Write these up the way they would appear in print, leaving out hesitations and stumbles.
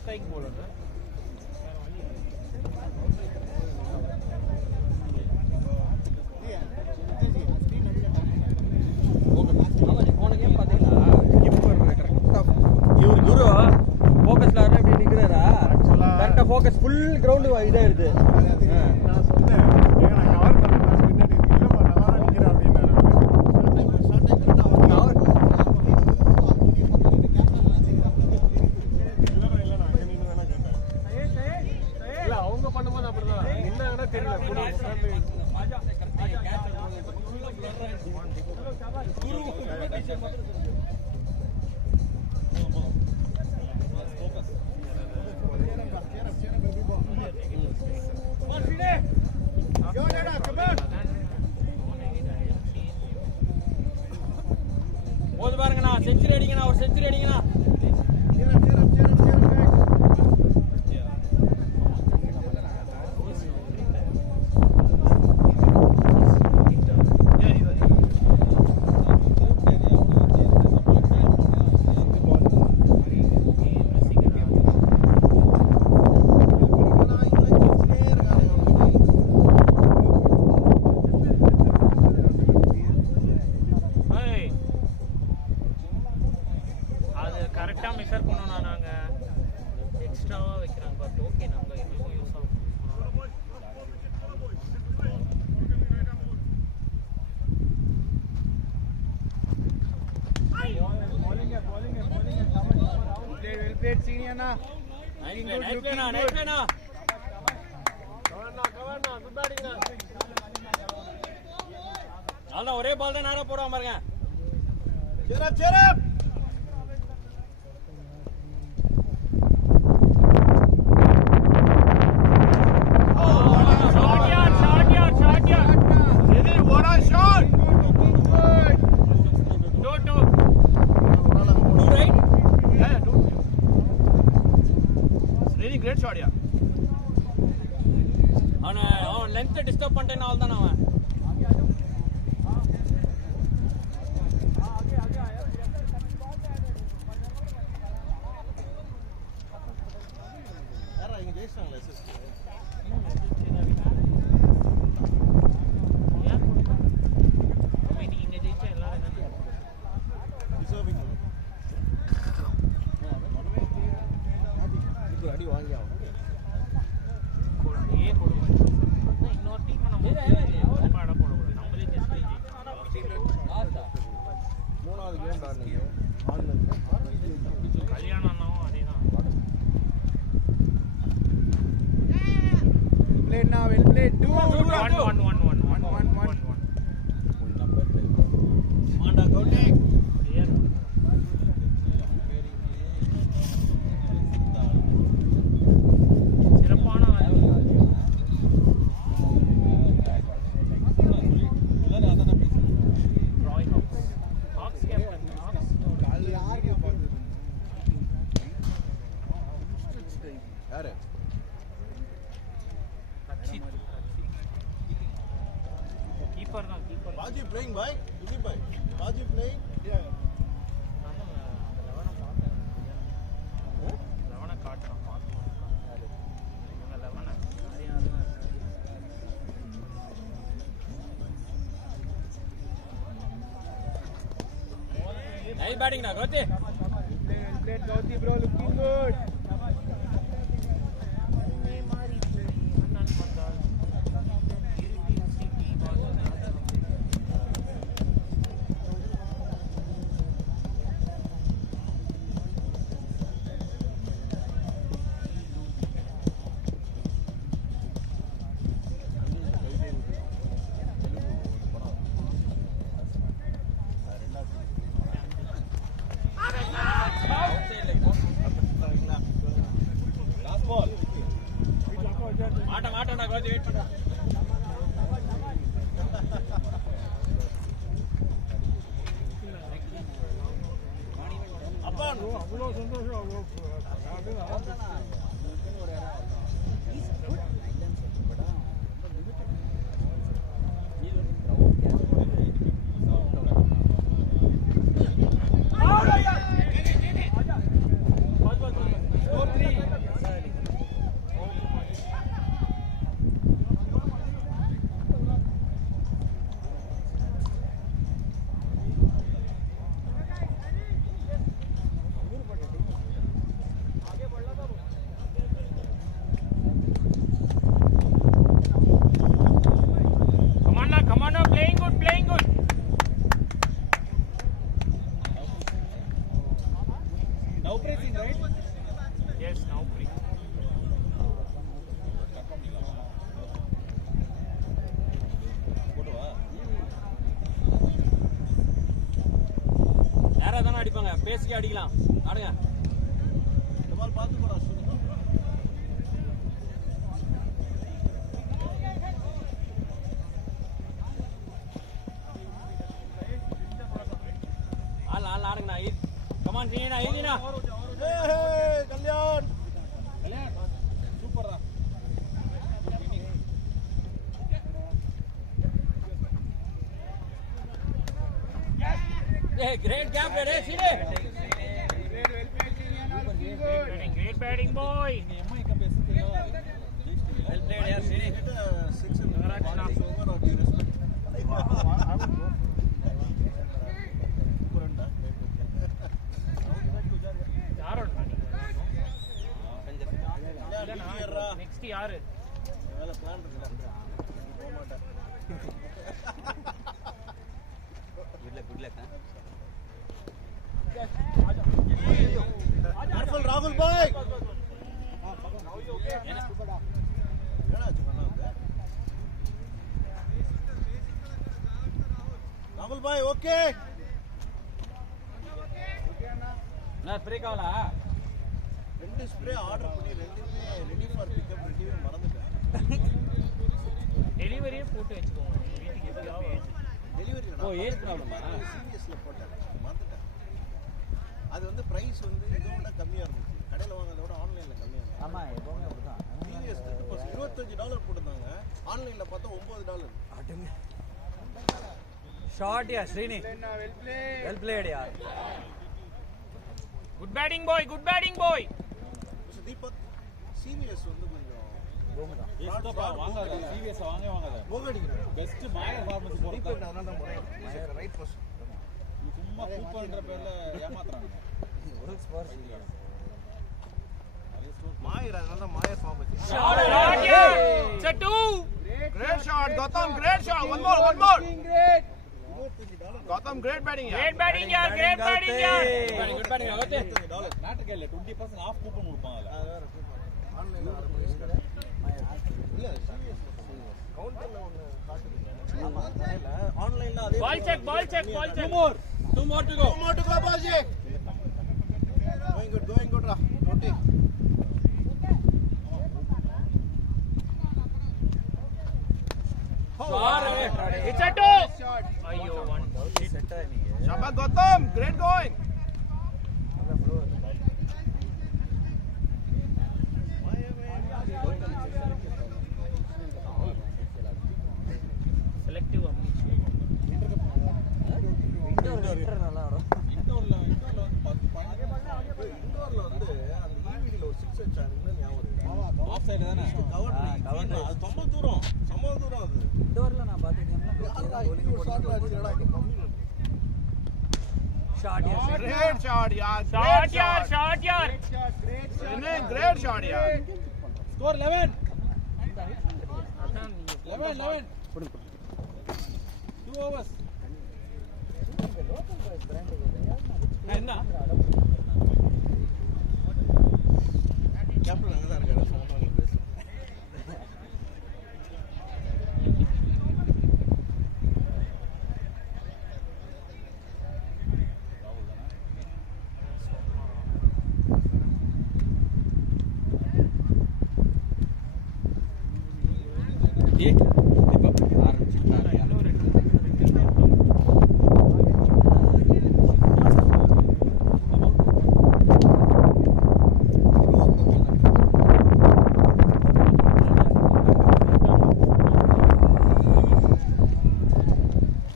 Strike bowler போன game பார்த்தீங்களா keeper கரெக்டாக இவர் குரு ஃபோக்கஸில் எப்படி நிற்கிறாரா கரெக்டாக ஃபோக்கஸ் ஃபுல் கிரவுண்டு இதாக இருக்குது. நான் சொன்னேன் கவர் அவங்க பண்ணும்போது அப்படிதான் என்ன தெரியல. போது பாருங்கண்ணா, செஞ்சுரி அடிங்கண்ணா, ஒரு செஞ்சுரி அடிங்கண்ணா. ஒரே பால் தான் நேரம் போடுவான் பாருங்க. அவன் லென்த் டிஸ்டர்ப் பண்ணிட்டேன்னு அவள் தான் அவன். Nice batting now, Gauti. Well played, Gauti bro, looking good. Score 3. பேசிக்க அடிக்கலாம் ஆடுங்க இந்த பால் பார்த்து போடா ஆள் ஆடுங்கண்ணா கமான் நீனா ஈனா கல்யாண் சூப்பர் தான் great gap there Sine Great batting boy. well played yaar Sine 6 next யாரு வேற பிளான் இருக்குடா போக மாட்டேன் good luck Careful Rahul bhai. Rahul bhai okay. na free kavala ரெண்டு ஸ்ப்ரே ஆர்டர் பண்ணி ரெண்டுமே ரெடி ஃபார் பிக்கப் ரெண்டுமே மறந்துட்டேன் டெலிவரியே போட்டு வெச்சுக்கோங்க வீட்டுக்கு எப்படியாவது டெலிவரி ஓ ஏஜ் ப்ராப்ளமா சீரியஸ்ல போட்டேன் மறந்துட்டேன் அது வந்து பிரைஸ் வந்து இதோட கம்மியா இருந்துச்சு கடையில வாங்குறத விட ஆன்லைன்ல கம்மியா இருந்துச்சு ஆமா எப்பவுமே அப்படிதான் சீரியஸ் $25 போட்டுருந்தாங்க ஆன்லைன்ல பார்த்தா $9 அடங்க ஷாட் யா Srini well played yaar good batting boy Deepak serious வந்து கொஞ்சம் ஏஸ்தப்பா வாங்காத டிவிஎஸ் வாங்காத போகடிக்கிறேன் பெஸ்ட் மாயர் ஃபார்மசி போறது தீபக் அதனால தான் போறேன் ரைட் ஃபர்ஸ்ட் சும்மா கூப்பர்ன்ற பேர்ல ஏமாத்துறாங்க ஒரு ஸ்கோர் மாயர் அதனால தான் Meyer pharmacy shot yeah it's a 2 great shot Gautam great shot one more Gautam great batting yaar good batting yaar good batting okay நாட்டுக்கு இல்ல 20% ஆஃப் கூப்பன் கொடுப்பாங்க வேற ஆன்லைன்ல வர பிரைஸ் இல்ல சீரியஸ் கவுண்டர்ல ஒன்னு காட்டுது ஆமா இல்ல ஆன்லைன்ல அதே ball check two more to go Baji going good ra roti it's a 2 ayyo one set ஆனீங்க Shabbat Gautam great going selective indoor நல்லா ஆடும் இன்டோர்ல வந்து 10 பாயிண்ட் இன்டோர்ல வந்து அந்த ஈவிடில ஒரு 6 வச்சாங்க ஞாபகம் ஆஃப் சைடு தானே கவர் cover அது ரொம்ப தூரம் அது இன்டோர்ல நான் பாத்துட்டேன்னா ஷாட் யா great shot yaar great shot yaar score 11 2 overs என்ன கேப்டன் அங்க தான் இருக்காரு சொன்னாங்க பேச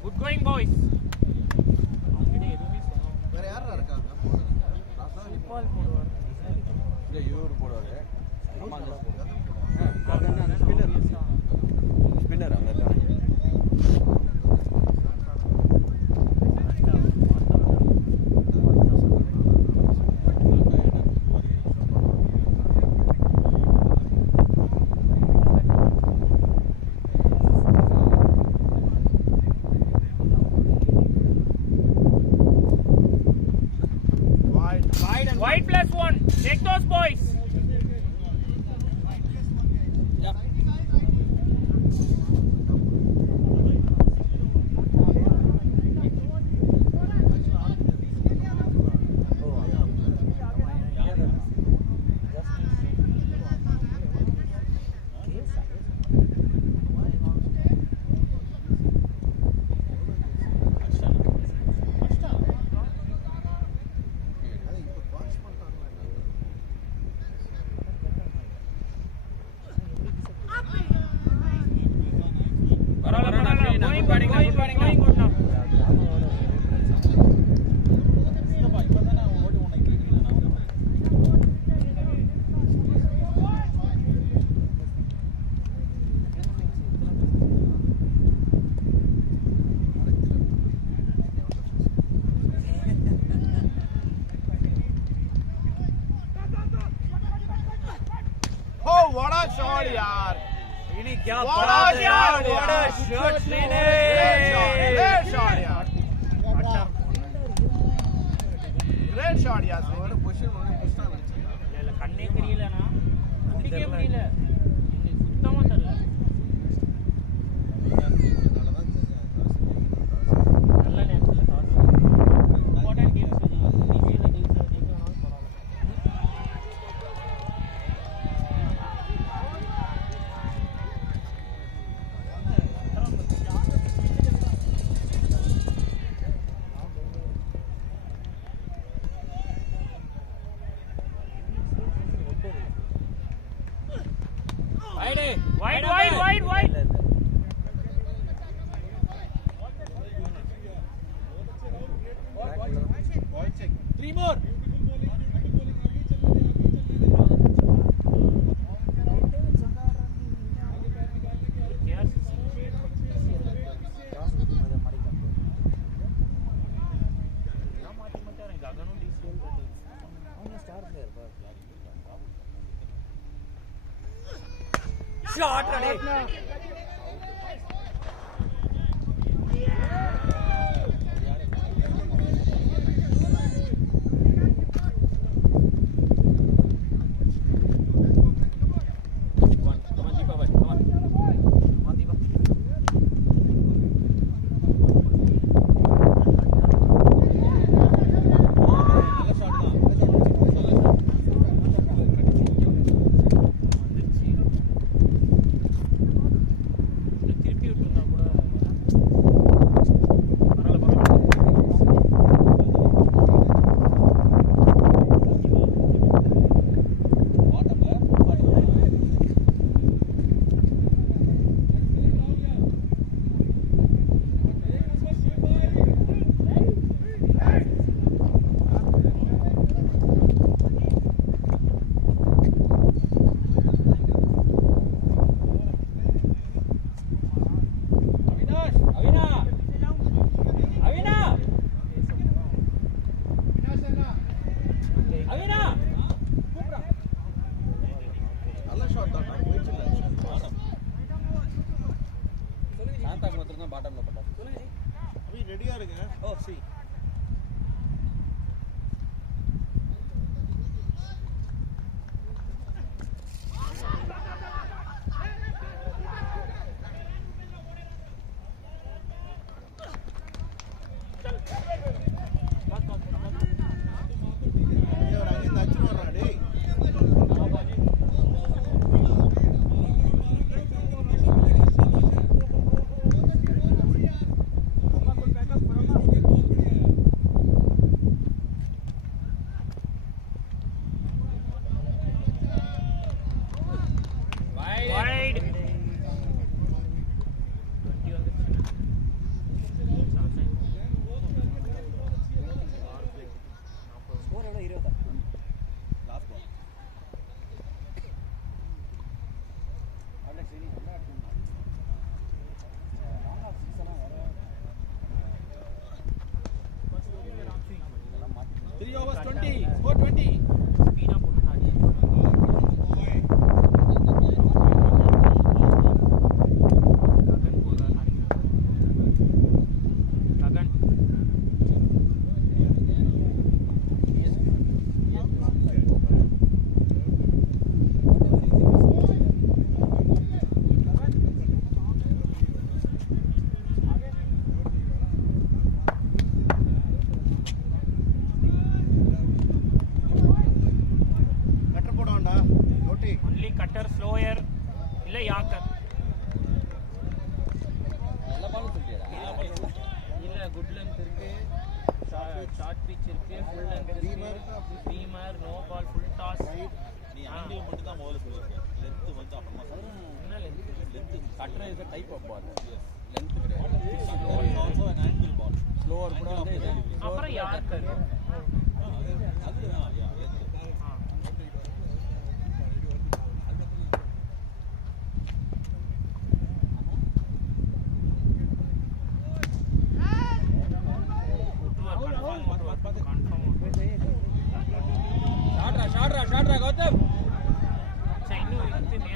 good going boys வேற யாரா இருக்காங்க இல்ல இவரு போடுவாரு ஆமா ஸ்பின்னர் அங்க இருக்கானே wide +1 take those boys what a shot, yaar. Srini, क्या What बात a है यार, shot, what a yaar. shot, Srini. Great shot, yaar. Great shot, yaar. அவனோட பொசிஷன் பண்ணி புஷ்டான் அடிச்சான். இல்ல கண்ணே தெரியலனா முடிக்கவே முடியல சுத்தமா தெரியல அதனால தான் நல்ல நேரத்துல டாஸ் இம்பார்ட்டன்ட் கேம்ஸ் டிவில ஜெயிக்கணும் Wide, wide. Three more. Shot, ready. நல்ல ஷாட் தான் போயிச்சு சாந்தாக்கு மட்டும் தான் பாட்டம்ல போட்டாரு. அவி ரெடியா இருங்க. ஓ சி அவர் அங்க இருந்து அடிச்சு வர்றான் டேய். wide Score எவ்வளவு 20? Last ball. அவ்வளவு சரி, நல்லா அடிச்சிருந்தான். long off six எல்லாம் வர 3 overs 20, score 20. ஸ்பீடா போட்டுட்டாங்க ககன் கட்டர் போட வேண்டாம். யோட்டி. ஒன்லி கட்டர் ஸ்லோயர் இல்ல யாக்கர் நல்ல பாலும் சொல்லியா? இல்ல குட் லென்த் இருக்கு ஷார்ட் பிட்ச் இருக்கு ஃபுல் லென்த் இருக்கு ஸ்டீமர் நோ பால் ஃபுல் டாஸ் நீ ஆங்கிள் மட்டும் தான் முதல்ல சொல்லிருக்க. லென்த் வந்து அப்புறமா சொல்றேன். என்ன length cutter is a type of ball. Length கிடையாது. Ball is also an angle ball. Slower கூட வந்து இது அப்புறம் யாக்கர் அது length. ஷாட்ரா கௌதம். இன்னும்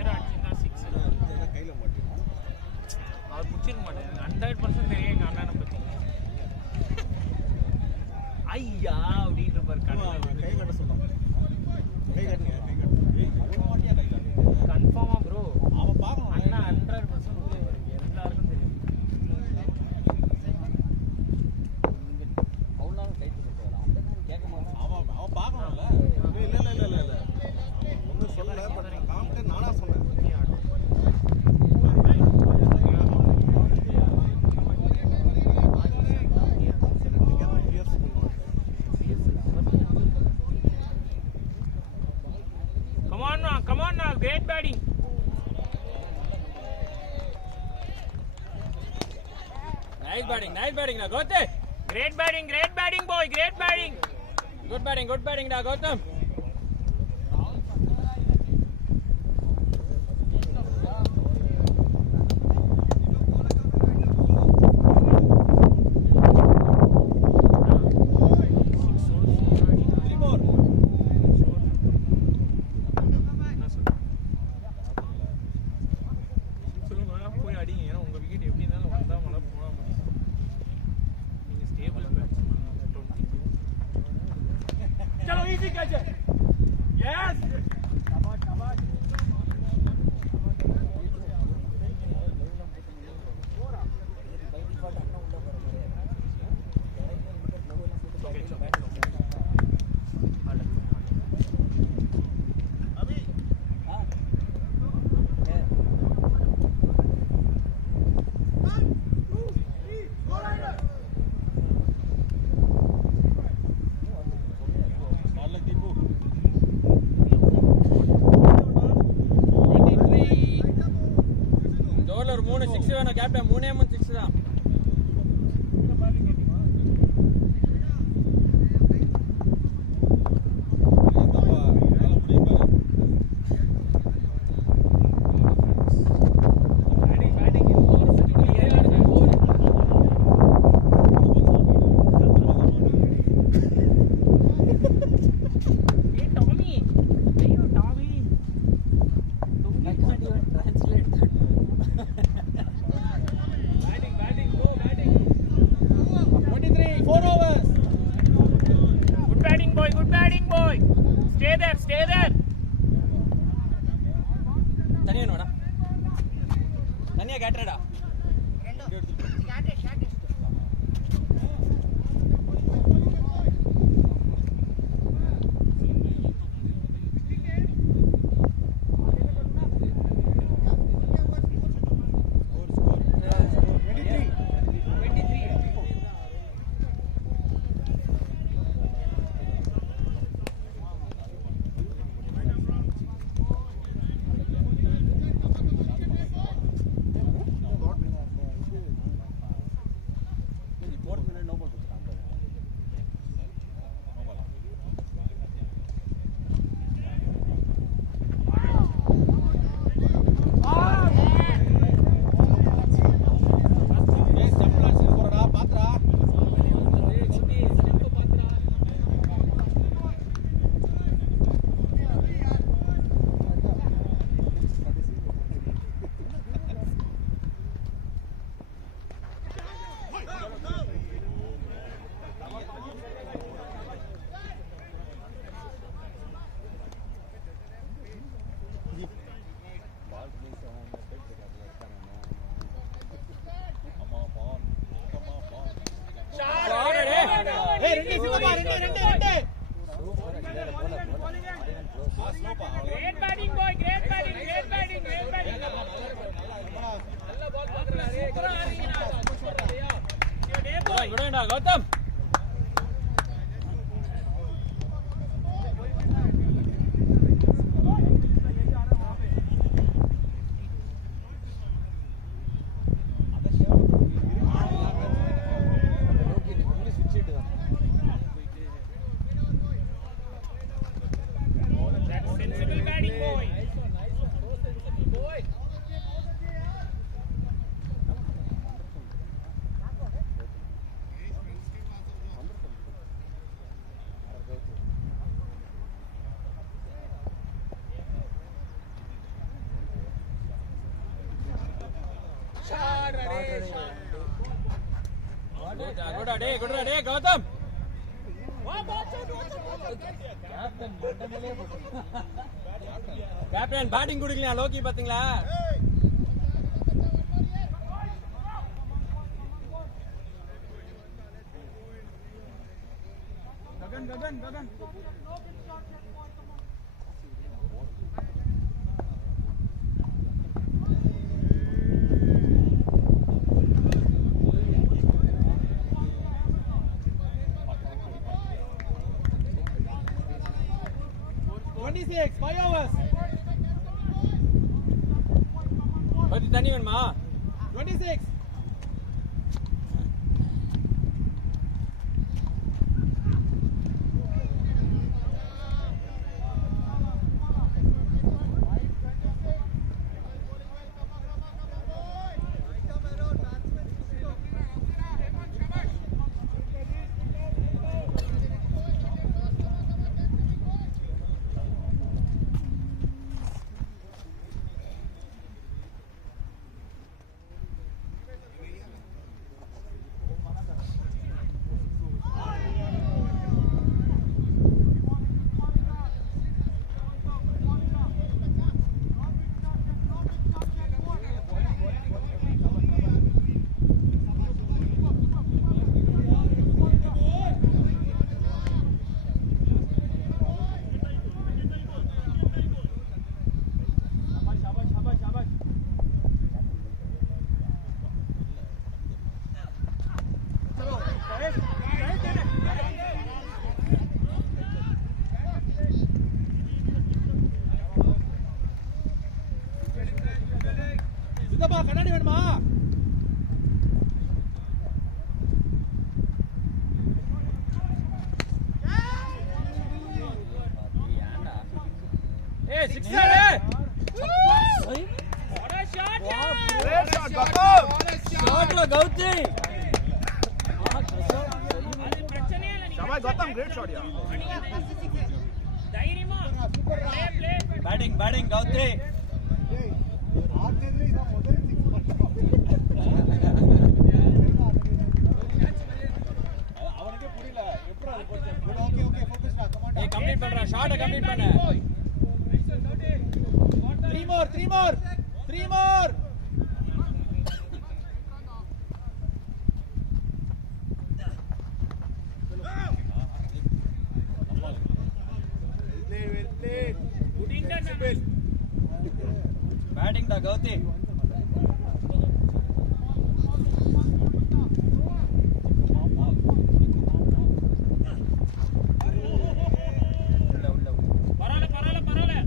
Great batting. Nice batting na Gautam. Great batting boy, great batting. Good batting na Gautam. போய் அடிங்க, ஏன்னா உங்க விக்கெட் எப்படி இருந்தாலும் வந்தா மழை போனா நீங்க ஸ்டேபிள் பேட்ஸ்மேன். चलो easy catch. Yes. ஜோலர் 3 6 வேணும் கேப்டன். 3 6 தான். Good batting boy. Stay there. தனியா நோடா. தனியா கேட்றடா. Great batting boy, great batting. விடுடா கௌதம். Sensible batting boy. குட்ரா டே கௌதம். கேப்டன் பேட்டிங் குடுக்கலையா லோக்கி பாத்தீங்களா? ககன் பத்தி தண்ணி வேணுமா? 26. சித்தப்பா கண்ணாடி வேணுமா? ஏய் சிக்ஸர் Great shot, Gautam. ஷாட்ல கௌதி. அது பிரச்சனையே இல்ல. நீ Shabash, Gautam, great shot, yeah. தைரியமா ப்ளே பேட்டிங் கௌதி. அவனுக்கே புரியல எப்படி அது போச்சு. ஏய் கம்ப்ளீட் பண்றா, ஷாட்ட கம்ப்ளீட் பண்ணு. 3 more. Good internal. பேட்டிங் டா கௌதி. பரவாயில்ல.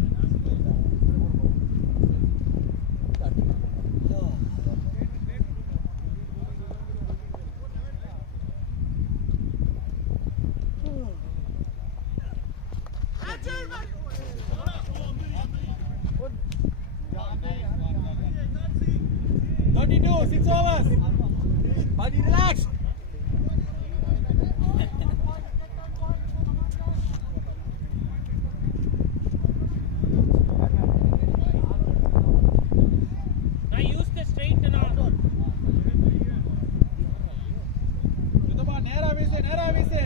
Six overs. Buddy relax. Now use the straight and all. சித்தப்பா நேரா வீசு.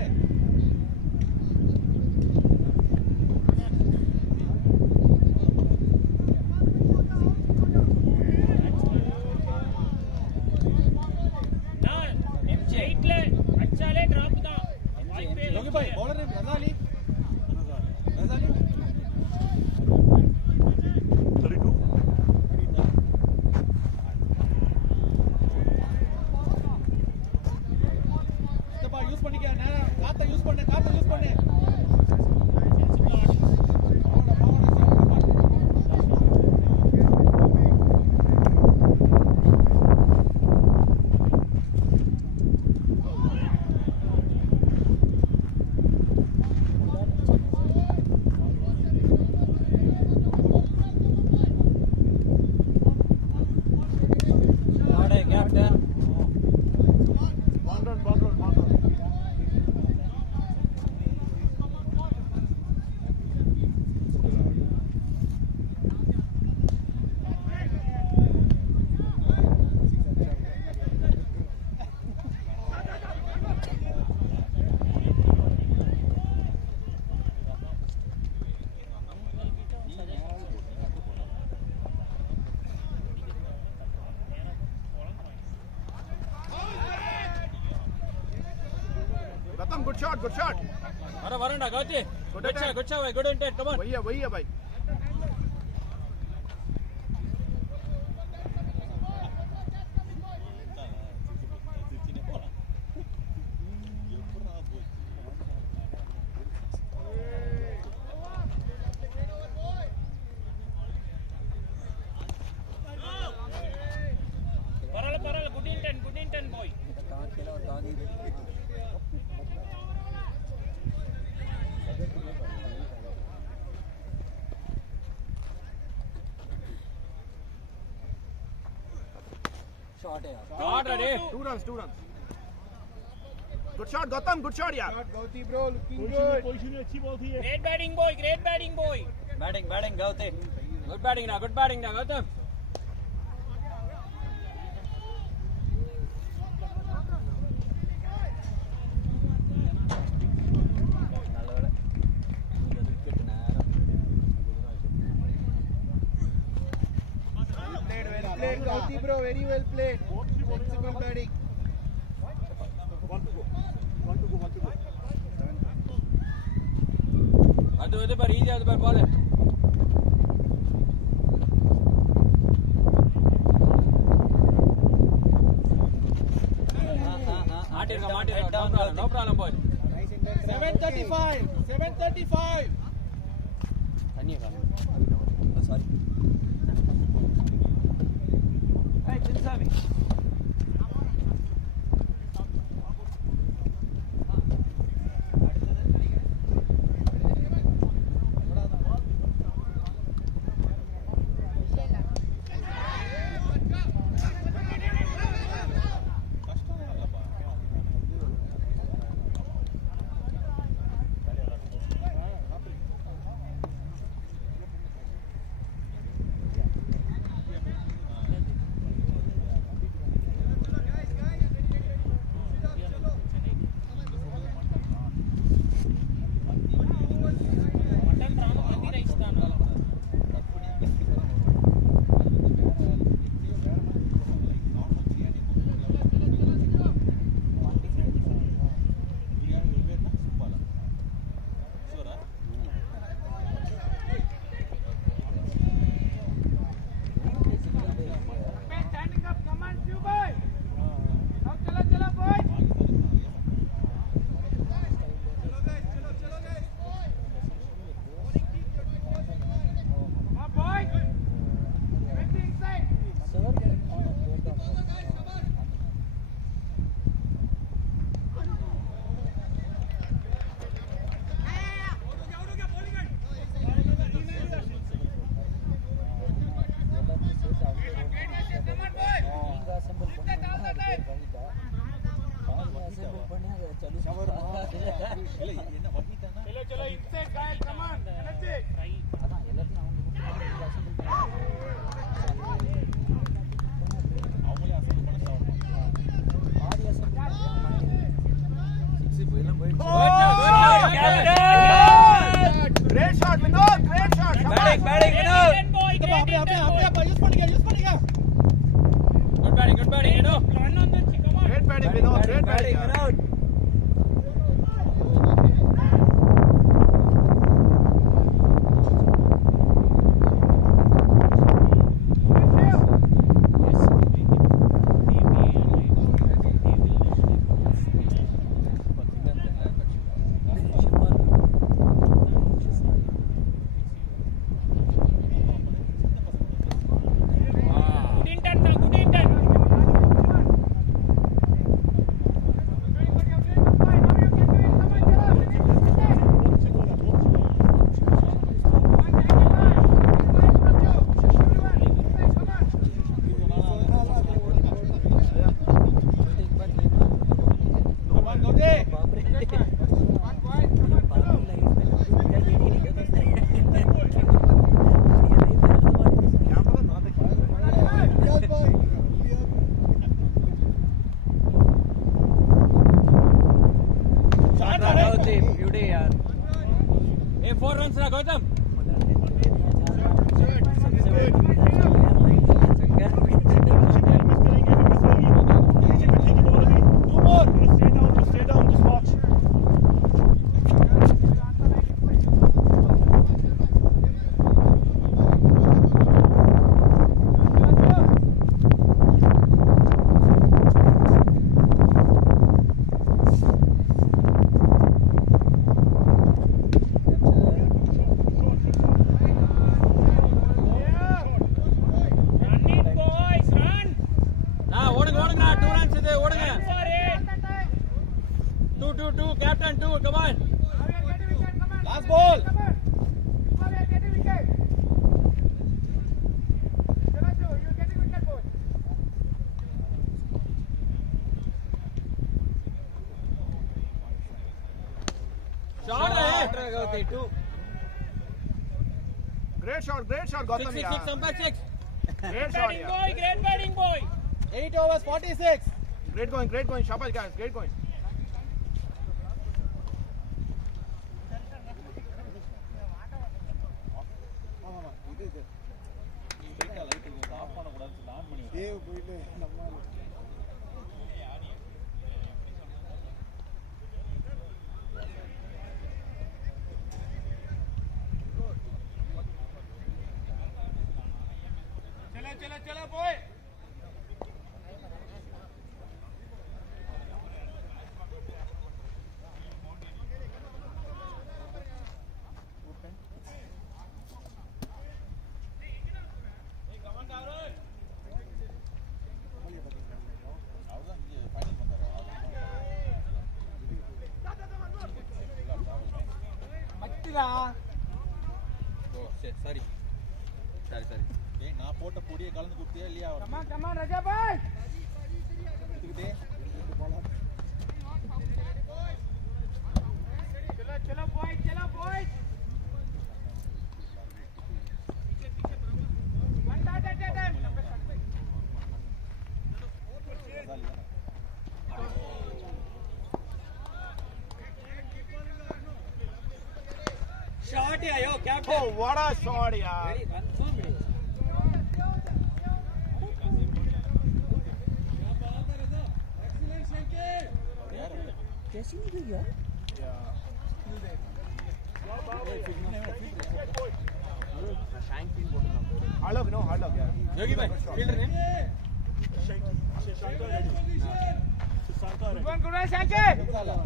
Good shot, good shot. Varanda, Gauti. Good shot, good intent. Come on. वही है भाई. Shot hai. Shot ready. 2 runs. Good shot, Gautam. Good shot, yeah. Gauti bro, looking good. Great batting boy, great batting boy. Batting Gautam. Good batting now, Gautam. Well played, Gauti bro, very well played. Sensible batting. அது பாரு ஈஸியா அது பாரு பால் மாட்டிருக்கா no problem பாய் 735. தண்ணியை காணோம் Sorry. Hey சின்சாமி Great shot, Vinod. Great shot. batting Vinod good batting you know Great batting, Vinod. Great batting. Vinod beauty yaar hey 4 runs na Gautam captain 2 come on last ball Karthik 2. Great shot, Gautam. 6, umpire 6. Great shot, Batting boy, great batting boy. 8 overs 46. Great going. Shabash guys, great going. Dev போயிட்டு நம்ம चलो boy. Oh, shit, sorry. ஏய் நான் போட்ட பொடியை கலந்து குடுத்தியா இல்லையா Come on, Raja boy. எடுத்துக்கிட்டே चलो boy. One dot at a time. Shot hai yo captain. Oh, what a shot, yaar. Very confirm. कैसी निकली यार? Hard luck, yaar. योगी भाई फील्डर ने Good one, Shanky.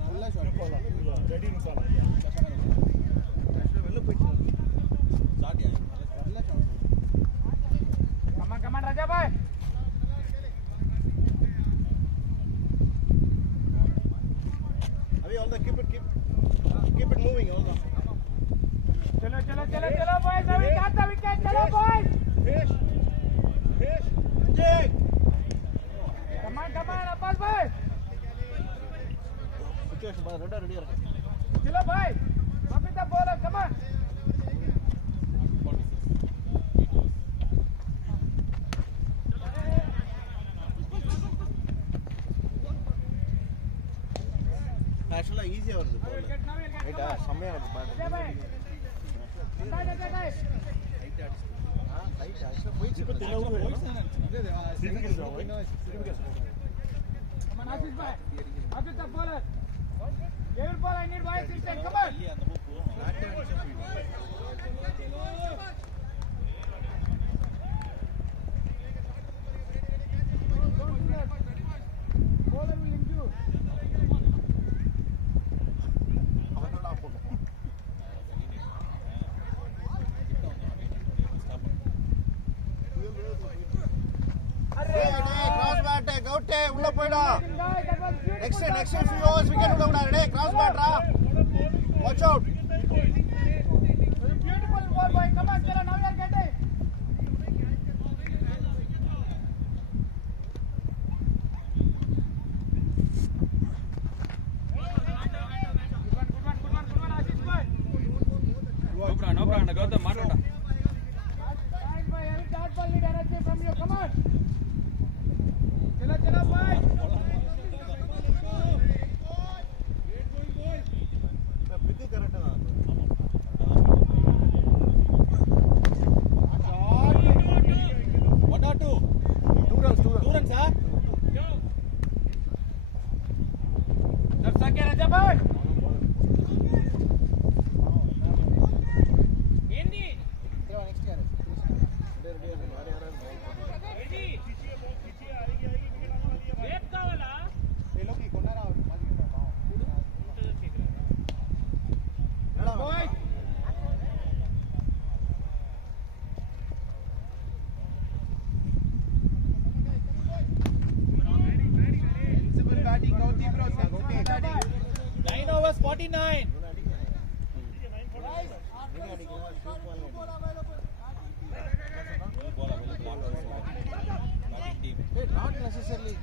நல்ல ஷாட் சாட்டியா நல்ல shot Come on, Raja boy. अभी all the keep it moving all the चलो boys. Now we got the wicket. Chalo boys. fish Come on, Abbas boy. situation பாரு ரெடியா இருக்கு Chalo boy. Up with the bowler. Come on. ஆக்சுவலா ஈஸியா வருது பால் ரைட்டா செம்மையா வருது பால் Raja boy. ரைட் ஆக்சுவலா போயிச்சு இப்ப தெரியல Come on, Ashish boy. Up with the bowler. Every ball I need boys inside. Come on. இல்லையா அந்த பக்கம் Bowler will injure. அவனோட போடு கிராஸ் பேட் அவுட் உள்ள போய்டா That was beautiful. next few overs wicket உள்ள விடாத டேய் கிராஸ் பேட்ரா watch out Beautiful ball boy. Come on, Chalo. Now you are getting. Good one, Ashish boy. No problem. Gautam மாட்டடா. Thanks boy. Every dot ball need energy from you. Come on. Chalo boy. பிக்கு கரெக்ட்டா தான் What or two? Two runs huh? That's okay, Raja boy. Hindi. next year Wait kavala. లోకి కొన్నారా మాదిరిగా Boy. Principal batting Gauti bro Gauti 9 overs 49. not necessarily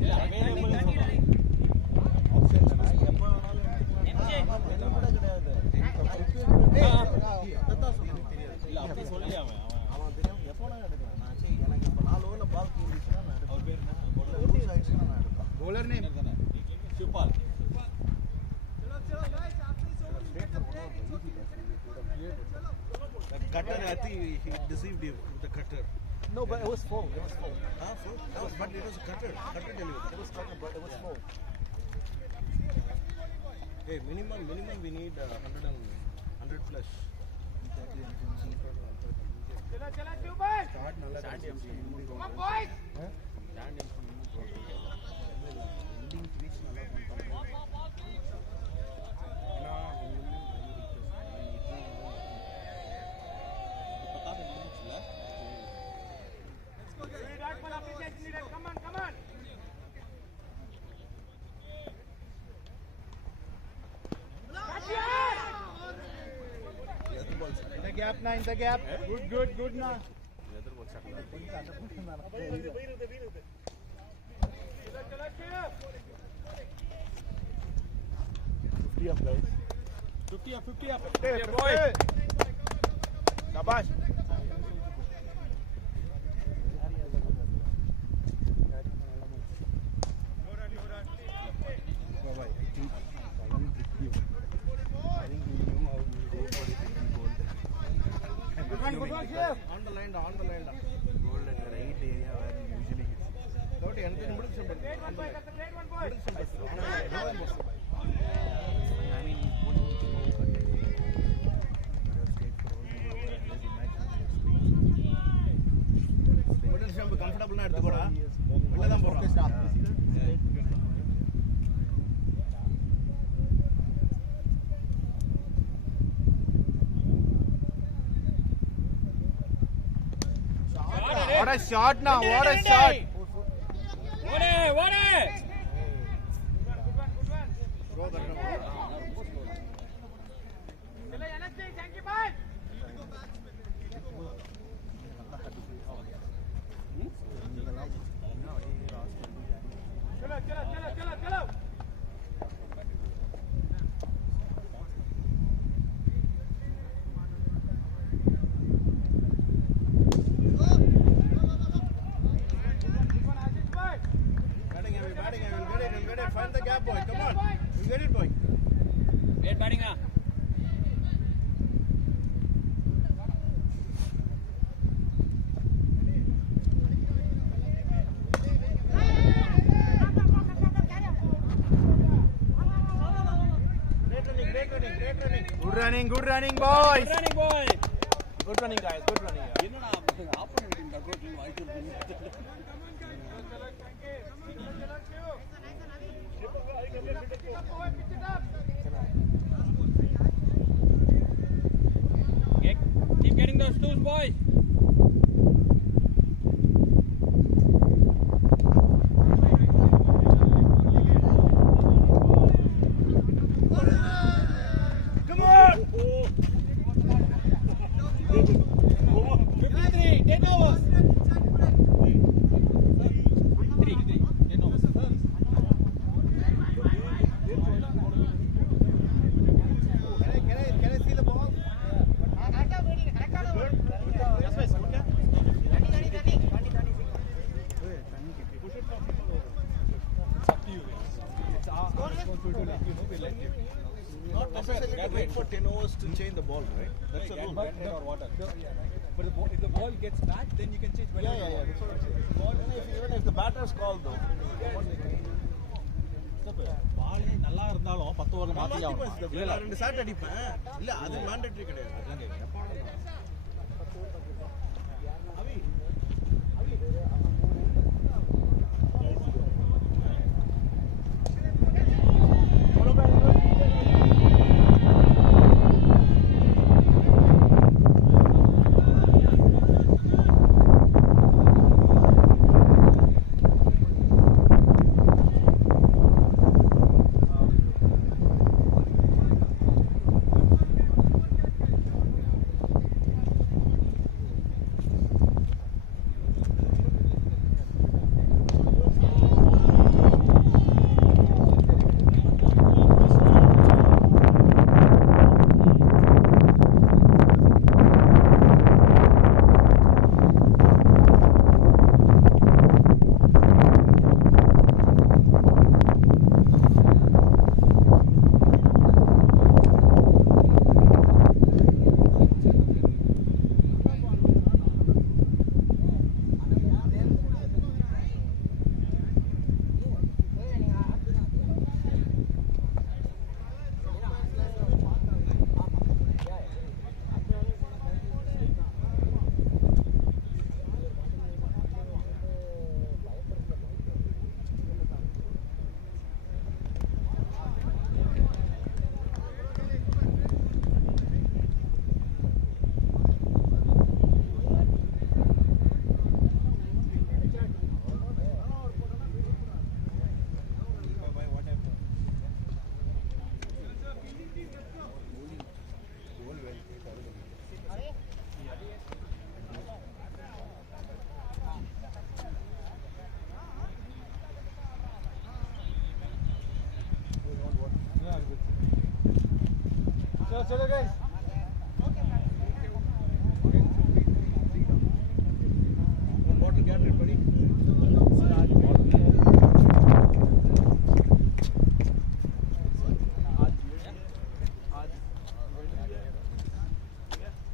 இல்ல available சொல்றேன் option எப்ப வேணாலும் என்ன கூட கிடையாது he deceived you with the cutter. No, but it was full. It was full. Huh? Full? No, but it was a cutter. Cutter delivery. It was cutter, but it was full. Hey, minimum we need 100 plus. Start nalla come on boys. Ending reach nalla In the gap. Good now. Up, guys. 50 up. Hey, boy. Shabash. on the line. Goal at the right area where you usually hit. Don't you anything middle symbol? I mean, you won't need to go for it. Middle symbol comfortable na eduthukoda. Ulla dhaan poran. What a shot now! What a shot! What a! Batting, I will get it. Find the gap, boy. Come on. You get it, boy. Wait, batting Good running, boys. Good running, guys. Good running. என்னடா opponent இந்த கோட்டில் வாய்ப்பு இருக்கு Keep getting those twos, boys. Come on! 53, 10 overs. 10 overs. Can I see the ball? Not necessarily to wait for 10 overs to change the ball, right? That's the rule. But if the ball gets back, then you can change. Yeah. That's what I'm saying. Even if the batter's called though. பால் நல்லா இருந்தாலும் 10 over மாத்தி ஆகும். இல்ல ரெண்டு shot அடிப்பேன். இல்ல அது mandatory கிடையாது. चलो guys. One bottle Gatorade, buddy.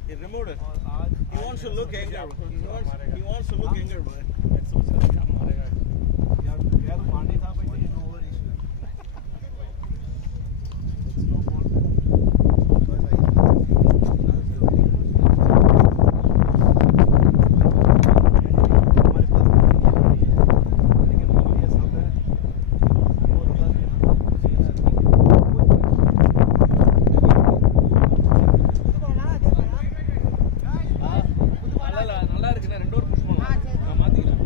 He removed it. He wants to look younger. He wants to look younger, boy. நல்லா இருக்குண்ணே, 2 ஒரு புஷ் பண்ணலாம். நான் மாத்திக்கிறேன்.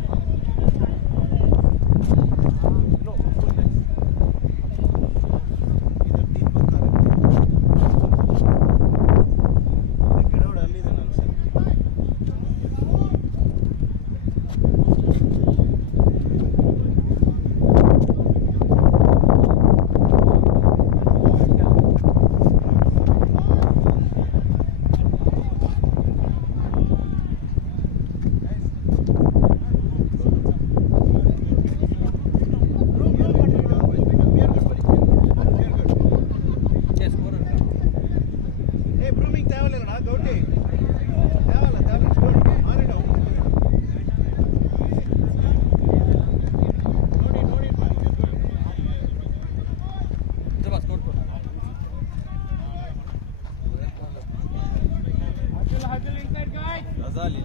Razali,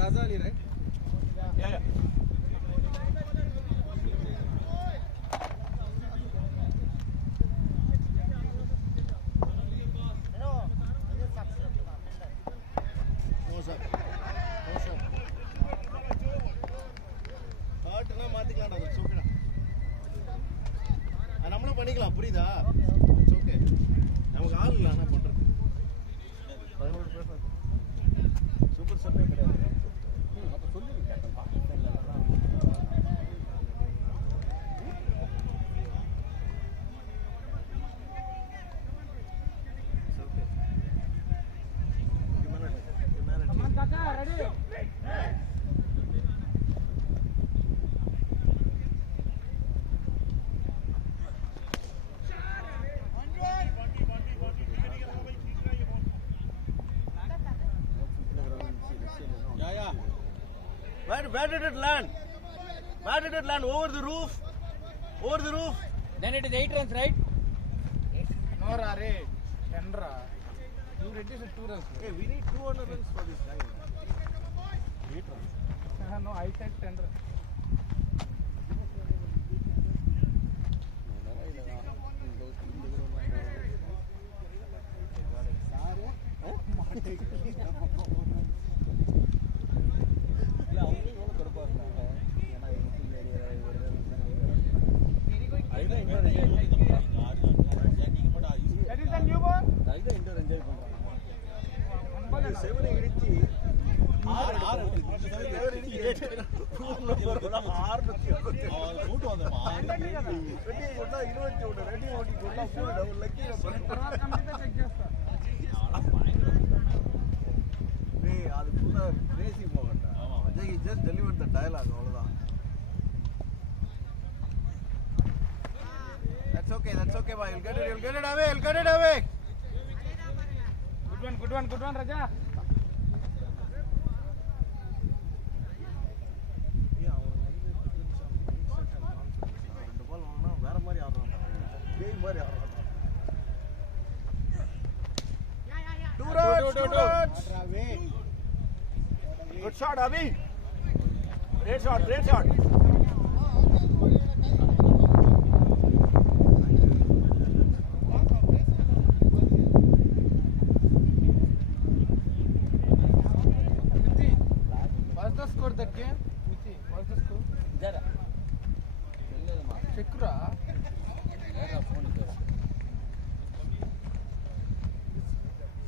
Razali, right? Yeah. நம்மளும் பண்ணிக்கலாம், புரியுதா? ஓகே, நமக்கு ஆள் இல்லை, ஆனால் பண்ணுறது சூப்பர் சர்வே கிடையாது. அப்போ சொல்லுங்க கேட்டேன். Where did it land? Where did it land? Over the roof? Over the roof? Then it is 8 runs, right? No, Rare. 10 runs. You reduce it 2 runs. Hey, we need 200 runs for this guy. 8 runs. No, I said 10 runs. That is the new ball. செவனை இடிச்சு அதுக்குள்ள crazy போகட்டா. Just deliver the dialogue, அவ்வளவுதான். That's okay, boy. You'll get it away. Good one, Raja. வேற மாதிரி ஆடுறான், பேய் மாதிரி ஆடுறான். 2 runs. Good shot, Abhi. Great shot. What's the score that game? Mithi, what's the score? Jara. Chekra. Where phone is there?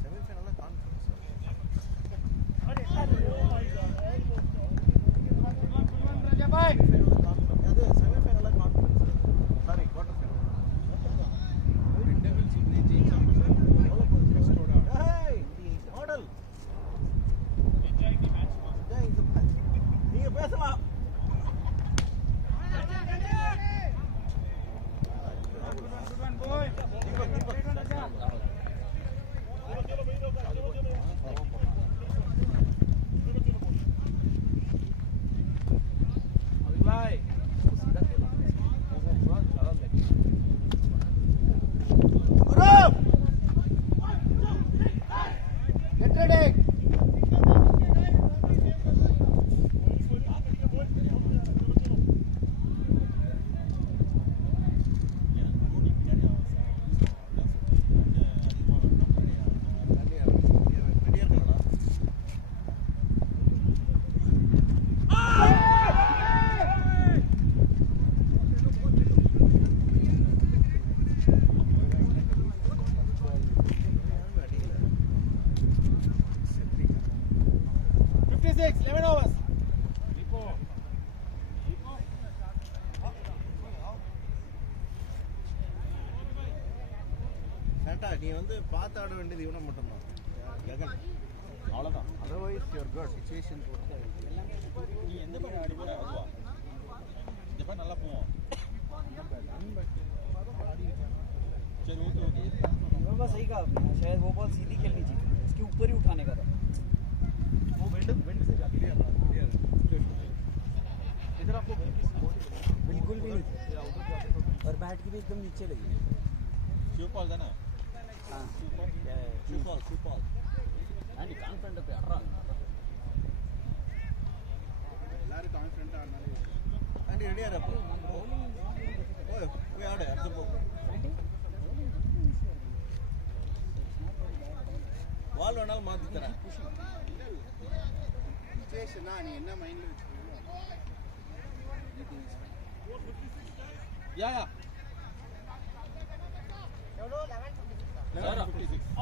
Semi-final confidence. கரெக்டா நீ வந்து பார்த்து ஆட வேண்டியது இவனை மட்டும்தான் ககன். அவ்வளவுதான். அதர்வைஸ் யூர் குட் சிச்சுவேஷன் போட்டு நீ எந்த பேட் ஆடி போற அதுவா? இந்த பேட் நல்லா போவோம். चलो ओके ओके बाबा सही कहा आपने, शायद वो बॉल सीधी खेलनी चाहिए, इसके ऊपर ही उठाने का था। वो विंड से जाके क्लियर इधर आपको बिल्कुल भी नहीं, और बैट की भी एकदम नीचे लगी। शू बॉल है ना? हाँ शू बॉल and confident पे आड़ रहा எல்லாரும் கான்ஃபிடென்ட்டா ஆனாலே ஆண்டி ரெடியா இருப்பா ஓய் போய் ஆடு அடுத்து போ பால் வேணாலும் மாத்தி தரேன் சிச்சுவேஷனா நீ என்ன மைண்ட்ல வச்சிருக்கீங்க या Sir,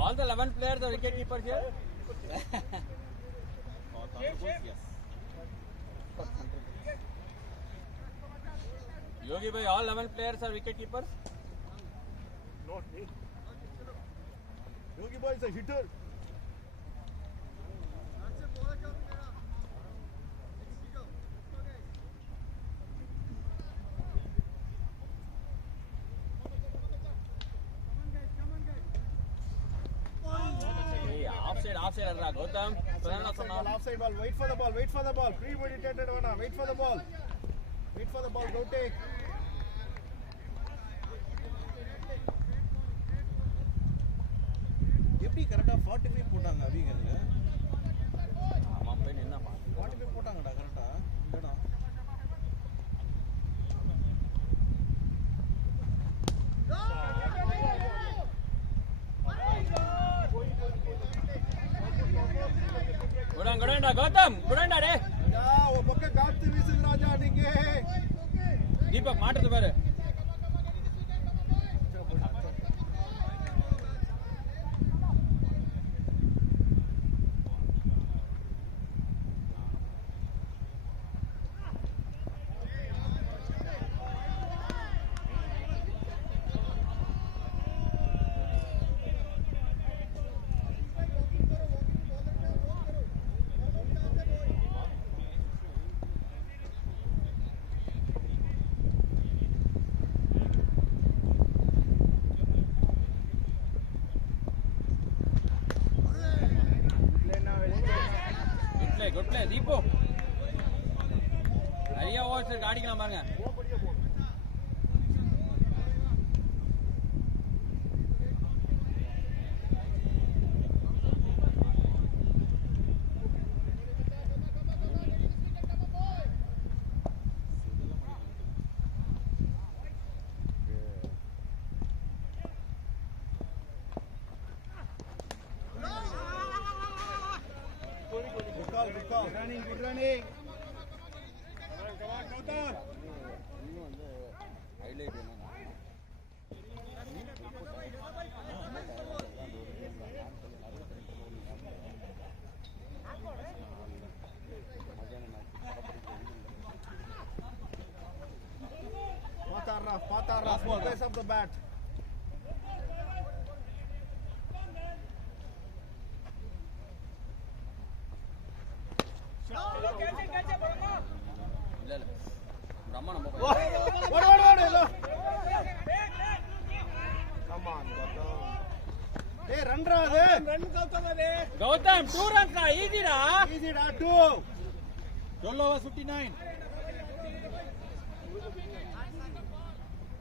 all the 11 players are wicket keepers here. yes Yogi bhai, all 11 players are wicket keepers. not me yogi boy is a hitter Hey, offside arra Gautam. Sunana sonna. offside ball wait for the ball premeditated one wait for the ball go take எப்படி கரெக்ட்டா 45 போட்டாங்க அவிங்க அவன் போய் நின்னா 45 போட்டாங்கடா கரெக்ட்டா இல்லடா Gudanda Gautam, Gudanda டே. ஒரு பக்கம் காத்து வீசுது ராஜா நீங்க தீபக் மாட்டது பாரு. Good play, Deepo. நிறைய ஓவர்ஸ் இருக்கு அடிக்கலாம் பாருங்க. good call good running come on Gautam இன்னும் வந்து ஹைலைட் என்னன்னா Patarraf place of the bat இல்ல இல்ல நம்ம நம்ம what come on Gautam hey run ra ade run Gautam 2 runs da easy da 2 12 over 59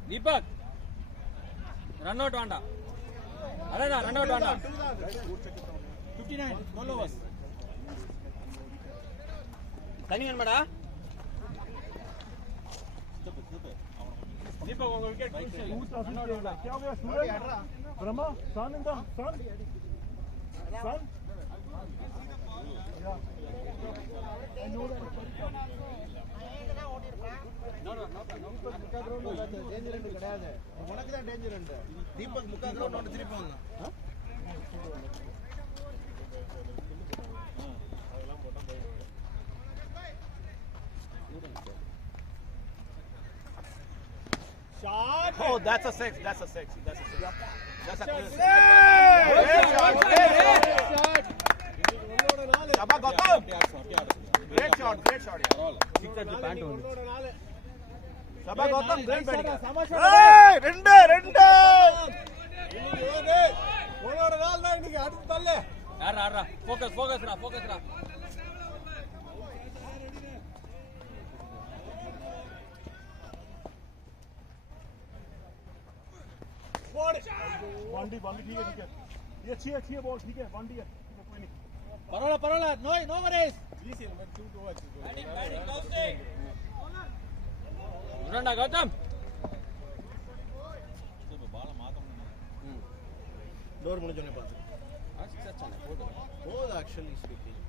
Deepak run out வேண்டாம் அதேதான் ரன் அவுட் வேண்டாம் 59 12 overs தண்ணி வேணுமாடா दीपक उंगा विकेट क्या हो गया Suraj Brahma sun in the sun sun danger ரெண்டு கிடையாது உனக்கு தான் டேஞ்சர் ரெண்டு தீபக் முக்கா கிரவுண்ட் ஒன்று திருப்பி வாங்க அதெல்லாம் போட்டா Shot. Oh, that's a six. That's a six. Shabba Gautam. Great shot. Shabba Gautam, great batting. Hey, ரெண்டு. உன்னோட நாள் தான் இன்னைக்கு அடுத்து தள்ளு. யாரா ஃபோக்கஸ்ரா. One ठीक है. ये अच्छी है बॉल, ठीक है. One है. कोई नहीं. பரவாயில்ல no worries Easy number 2 to watch. உடனே கௌதம் டோர் முடிஞ்சோனே பாத்து. போது ஆக்சுவலி ஸ்பீக்கிங்.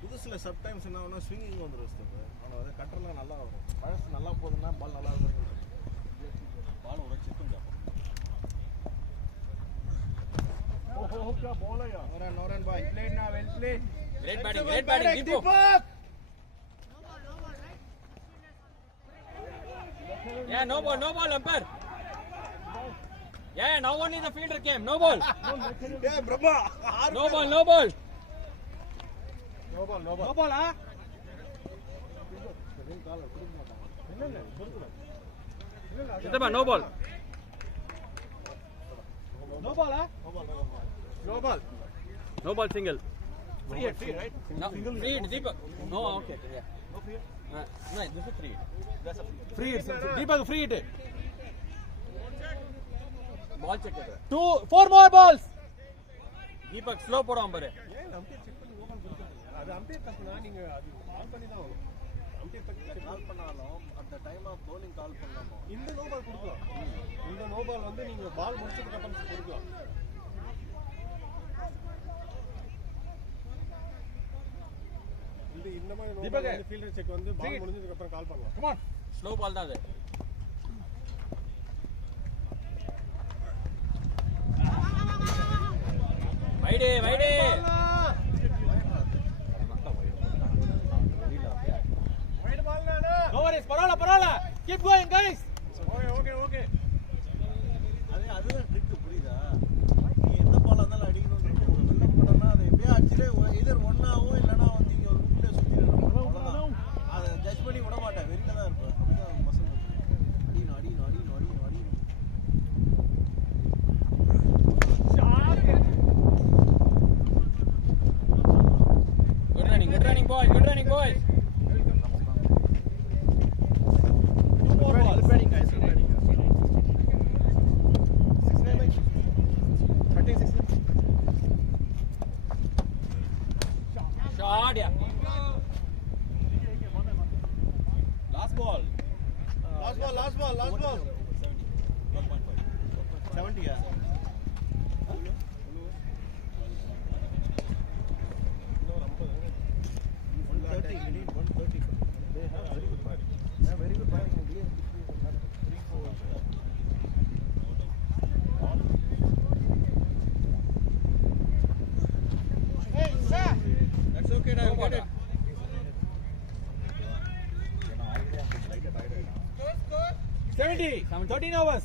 புதுசுல சம்டைம்ஸ் என்ன ஆகும்னா ஸ்விங்கிங் வந்துரும் ஸ்டெப். ஆனா அது கட்டர்லாம் நல்லா வரும். பழசு நல்லா போகுதுன்னா பால் நல்லா இருக்கும். பால் உடைச்சிட்டு ஜாப் ओहो क्या बॉल है यार. Noran boy. Played now, well played. great batting Deepak. Yeah, no ball umpire. Yeah, now only the fielder came. No ball. ஏய் Brahma. No ball. No ball. No பாலா சித்தப்பா no ball. நோ பாலா No ball single. Free, right? No, free hit, Deepak. No, okay. Yeah. No free. No, this is free hit. That's a free hit Deepak free hit Ball check it. 4 more balls Deepak slow போடுவான் பாரு. ஏன் umpire check பண்ணி open கொடுத்தாங்க. அது umpire தப்புனா நீங்க அது கால் பண்ணி தான் ஆகணும். அம்பையர் பக்கத்துல கால் பண்ணாலும் அந்த டைம் ஆஃப் bowling கால் பண்ணலாமா? இந்த நோ பால் கொடுக்கலாம். இந்த நோ பால் வந்து நீங்க பால் முடிச்சதுக்கு அப்புறம் கொடுக்கலாம். இந்த மாதிரி நோ பால் வந்து ஃபீல்டர் செக் வந்து பால் முடிஞ்சதுக்கு அப்புறம் கால் பண்ணலாம். கம் ஆன் Slow ball தான் அது. வைடே நோ வரிஸ் பரவாயில்ல கீப் கோயிங் गाइस ஓகே. அதுதான் ட்ரிக் புரியுதா? நீ எந்த பால் இருந்தாலும் அடிக்கணும்னு வெள்ளம் போட்டோம்னா அது எப்படியே அடிச்சுட்டு இதர் ஒன்னாவும் இல்லைன்னா வந்து இங்கே ஒரு வீட்டில் சுற்றி அவ்வளோதான். அதை ஜட்ஜ் பண்ணி விட மாட்டேன். வெளியில தான் இருப்பேன். அதுதான் பசங்க அடிக்கணும். Good running boys. Good batting guys. 36. Shot yeah. Last ball Last ball. 70 yeah. 130. You need 130. They have very good batting. Yeah, very good batting. 3-4. That's okay, I'll get it. 70 13 hours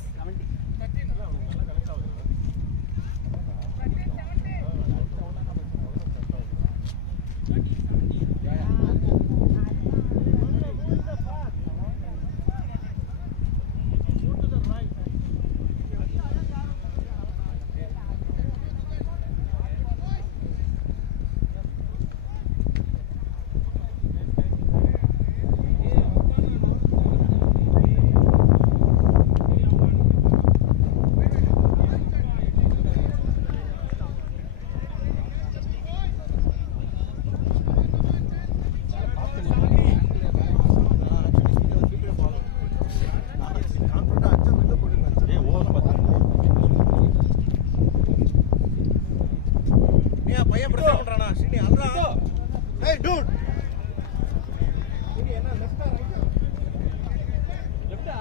பையன் பிரச்சனை பண்றானா? சீனி அல்றா. Hey dude. இது என்ன லெஃப்டா ரைட்டா? லெஃப்டா?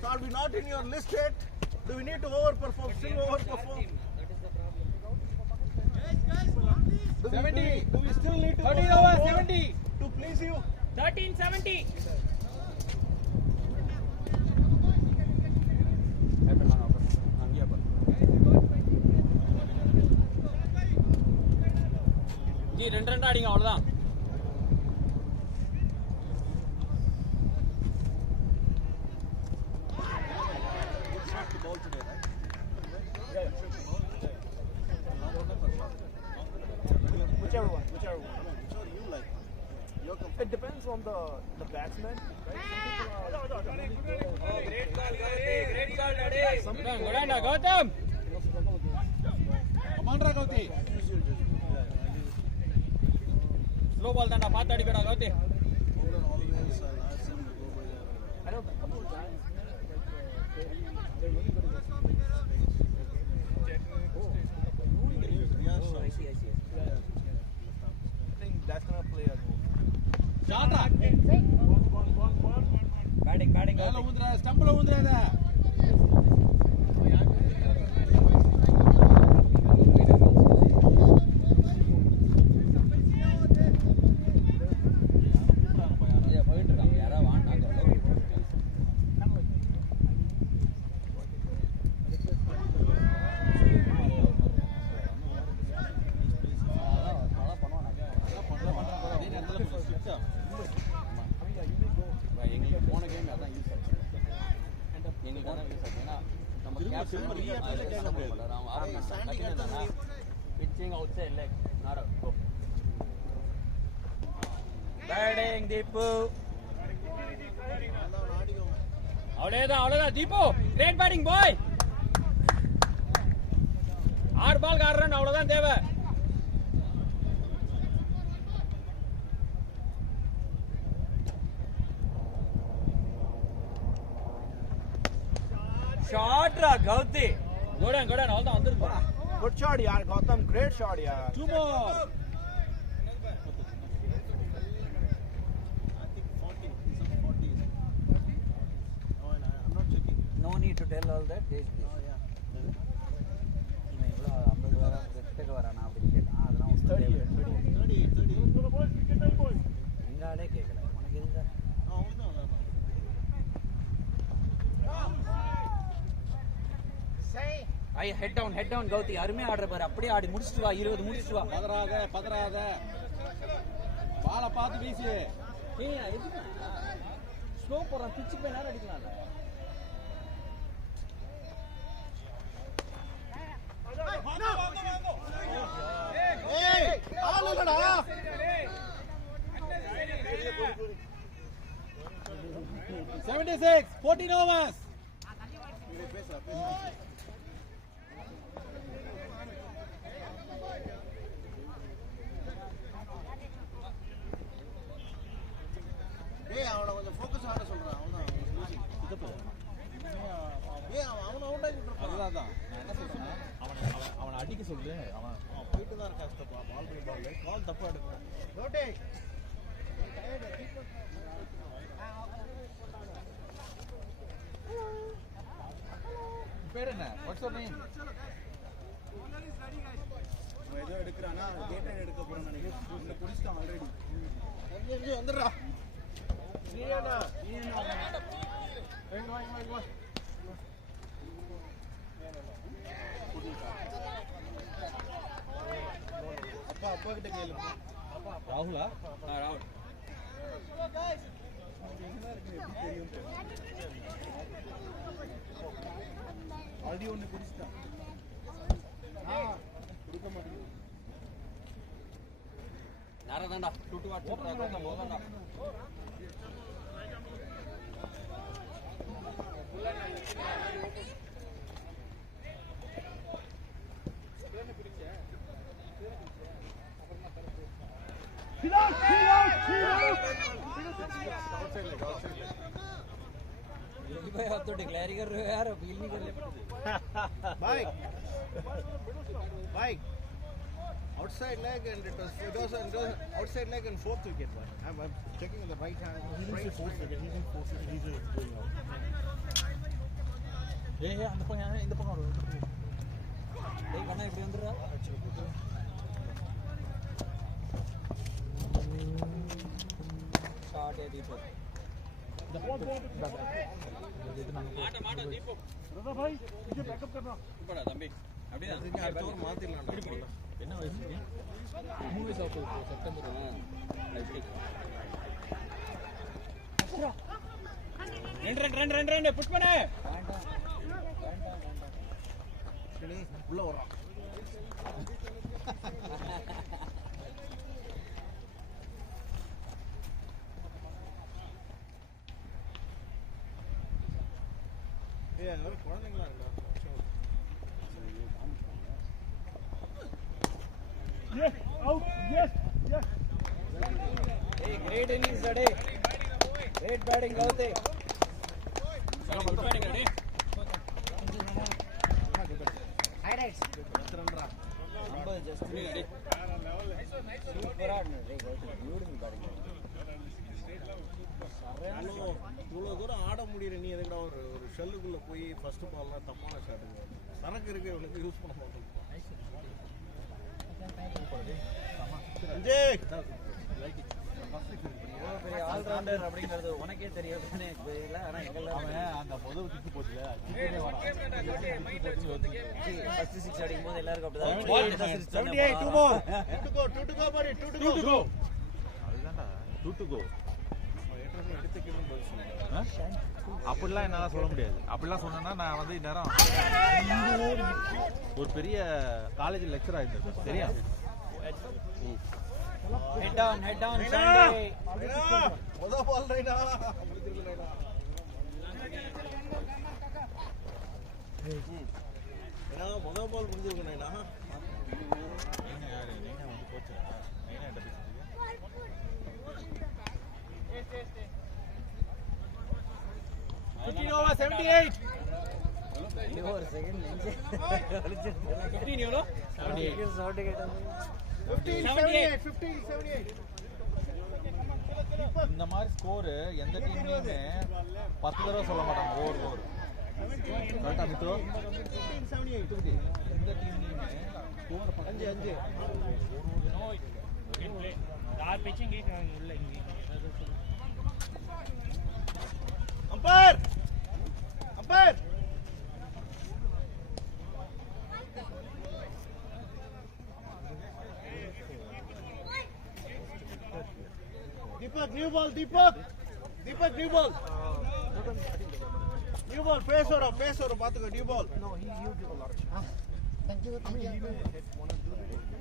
So are we not in your list yet? Do we need to overperform? Still overperform? Do we still need to 30 over overperform 70. to please you? 13-70. அங்கேயே பாரு. G 2 அடிங்க அவ்வளவுதான். It's not the ball today, right? Whichever one. Whichever you like. You're comfortable. It depends on the batsman. குடாண்டா கௌதம். கமாண்டரா Gauthi. Slow ball தான்டா பார்த்து அடிக்கடா கௌதி. Bowler always ask him to go by the I know a couple of times. They're really good at Riyaz Shah. I see. I think that's gonna play a role. ஷாட்டா. Batting. மேல ஊந்துற ஸ்டம்ப்ல ஊந்துறாத. ஐயா போயிட்டு இருக்காங்க. யாரா வாண்டா அதே நேரத்துல கொஞ்சம் ஸ்ட்ரிக்ட்டா. எங்களுக்கு போன கேம் அதான் யூஸ் ஆச்சு. எங்களுக்கு அதான் யூஸ் ஆச்சு. ஏன்னா நம்ம captain pitching out side leg not out. Go batting Deepu. அவ்வளவுதான் Deepu. Great batting boy. 6 ball 6 run அவ்வளவுதான் தேவை. ஷாட்ரா கௌதி. குடன் அவ்வளவுதான் வந்துருக்கு. Good shot, yaar. Gautam, great shot, yaar. 2 more. I think 40. He's on 40. No, I'm not checking. No need to tell all that. This. Oh, yeah. இவன் இவ்வளோ 50 வர கிட்டக்க வரானா அப்படின்னு கேட்டான். அதெல்லாம் 38. எங்காலே கேட்கல. உனக்கு எதுங்க? No, அவ்வளவுதான். ஐ ஹெட் டவுன் கௌதி. அருமையா ஆடுற பாரு. அப்படியே ஆடி முடிச்சிட்டு வா. 20 முடிச்சிட்டு வா. பதறாத. பாலை பார்த்து வீசி. ஏய் எதுக்கு ஸ்லோ போறான். பிட்ச் போய் நேரா அடிக்கலாம்ல. ஏய் ஆல் இல்லடா. 76 14 overs. பேசு. ஏய் அவனை கொஞ்சம் ஃபோக்கஸ் ஆட சொல்றான். அவன்தான் அவன் அவுட் ஆகிட்டு இருக்கான். அதுதான் நான் என்ன சொல்றேன்னா அவனை அடிக்க சொல்லு. அவன் போயிட்டு தான் இருக்கா. பால் பை பால் கால் தப்பா எடுக்கணும். டோட்டே பேர் என்ன? What's your name? ஏதோ எடுக்கறானா கேட் ரைட் எடுக்க போறான்னு நினைக்கிறேன். இந்த புடிச்சான் ஆல்ரெடி. எங்க வந்துடா. நீயானா எங்க வா. அப்பா கிட்ட கேளு. ராகுலா? ராகுல். ஆல்ரெடி ஒன்னு குடிச்சிட்டான். கொடுக்க மாட்டேங்குது. நேரதான்டா சுட்டு வாட்ஸ் போதான்டா. भाई आप तो डिक्लेयर कर रहे हो यार, अपील नहीं कर रहे भाई भाई outside leg and it was outside leg and fourth wicket. I'm checking the right hand. He's in fourth wicket. He's in fourth wicket. He's going out. ஏய் அந்த பக்கம் இந்த பக்கம் வரும். டேய் கண்ணா இப்படி வந்துடுறா. ஷார்ட் ஏ தீபக். இந்த போன் மாட்ட தீபக். ரதா भाई मुझे बैकअप करना. இப்படா தம்பி அப்படியே அடுத்த ஓவர் மாத்திரலாம். என்ன வயசு? 3 வயசு ஆகுது செப்டம்பர். ரெண்டு புஷ் பண்ணு. உள்ள வரான். ஏய் அங்க குழந்தைங்களா இருக்கா? Yes, out. Yes, yes. Hey, great innings today. Great batting Gauti. Good batting ready. Highlights. Number just 3 ready. Super ஆடுன டேய் கௌதம். Beautiful batting. இவ்வளோ தூரம் ஆட முடியற நீ எதுக்குடா ஒரு ஷெல்லுக்குள்ள போய் ஃபர்ஸ்ட் பால்லாம் தப்பான ஷாட்டுங்க. சரக்கு இருக்கு இவனுக்கு யூஸ் பண்ண மாட்டோம். அஜய் பெரிய ஆல்ரவுண்டர் அப்படிங்கிறது உனக்கே தெரியும் தானே இல்ல ஆனா எங்கெல்லாம் அந்த பொது கிக்கு போச்சுல. ஃபர்ஸ்ட் 6 அடிக்கும்போது எல்லாருக்கும் அப்படிதான் 78 2 more. 2 to go buddy 2 to go. அதுதான்டா 2 to go. எடுத்துக்கணும் பஸ். அப்படிலாம் என்னால சொல்ல முடியாது. அப்படிலாம் சொன்னா நான் வந்து இந்நேரம் ஒரு பெரிய காலேஜ் லெக்சர் ஆயிருந்தேன். சரியா? head down Sunday. முத பால் ரைடா. முடிச்சிரல ரைடா. ஏனா முத பால் முடிஞ்சிருக்கேனா. நீங்க யாரு? நீங்க வந்து கோச். நீங்க என்ன பேசுறீங்க? 15 over 78. இன்னும் ஒரு செகண்ட் நெஞ்சே 15 எவ்வளோ? 78 15 இந்த மாதிரி ஸ்கோர் எந்த டீம்லயுமே 10 தடவை சொல்ல மாட்டாங்க ஓவர். கரெக்டா மித்ரோ? 78 எந்த டீம்லயுமே ஸ்கோர் 5 யார் பிச்சிங் உள்ள இங்க amber Deepak new ball Deepak new ball face over பாத்துக்கோ new ball. No he used a lot of chances. Thank you. He will hit one or two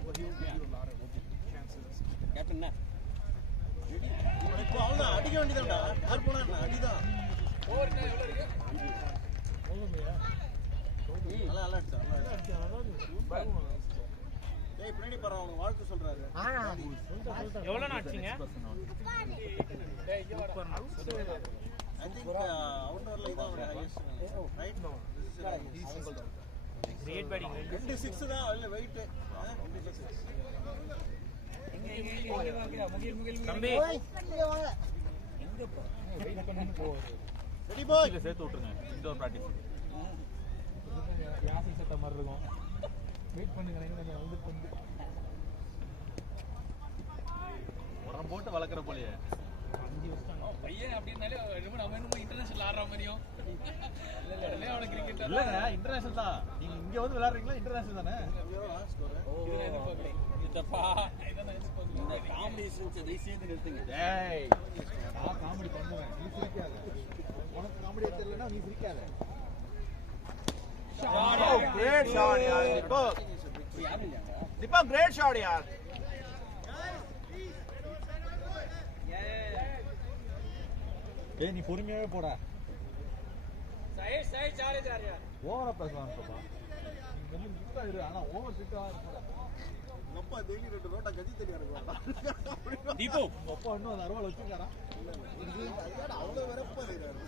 but he will give you a lot of chances. Captain இப்போ அவளா அடிக்க வேண்டியதான்டா. யார் போனா என்ன அடிதான். ஓவர்னா எவ்வளவு இருக்கு? நல்லா அடிச்சா. ஏய் பின்னாடி பாரு அவங்க வாழ்த்து சொல்றாரு. எவ்வளவு நாட்சிங்க? டேய் இங்க வாடா. I think outdoorல இதான் highest right now. This is great batting 26 தான் இல்ல வெயிட் 26. தம்பி எங்க போ ரெடி பாய் இல்ல சேர்த்து விட்டுருங்க. Indoor practice. கிளாஸ் செட்ட மாதிரி இருக்கும். வெயிட் பண்ணுங்க நீங்க வந்து உரம் போட்டு வளர்க்குற போலயே. பையன் அப்படினாலே நம்ம என்னமோ இன்டர்நேஷனல் ஆடுற மாதிரியும் இல்ல அவன கிரிக்கெட் இல்லங்க இன்டர்நேஷனல் தான். நீங்க இங்க வந்து விளையாடுறீங்களா இன்டர்நேஷனல் தானே? இதுல எதிர்பார்க்கல இதப்பா இந்த காம்படிஷன்ஸ் ரீசேந்து நிறுத்துங்க. டேய் நான் காமெடி பண்ணுவேன். நீ சிரிக்காத. உனக்கு காமெடி தெரியலனா நீ சிரிக்காத. Oh, great shot yaar. Deepak great shot yaar. ஏய் நீ பொறுமையாவே போடா. சைடு சாரே जा रहा है ஓவரா பேசலாம் பாப்பா. நீ வந்து மிஸ் ஆயிடு. ஆனா ஓவர் ஃபிட்டா இருக்கற. அப்பா டெய்லி ரெண்டு ரோட்டா கதி தெரியா இருக்கு. தீபு அப்பா இன்னும் அந்த அருவாள் வச்சிருக்காரா? அவ்வளவு வெறப்பா இருக்காரு.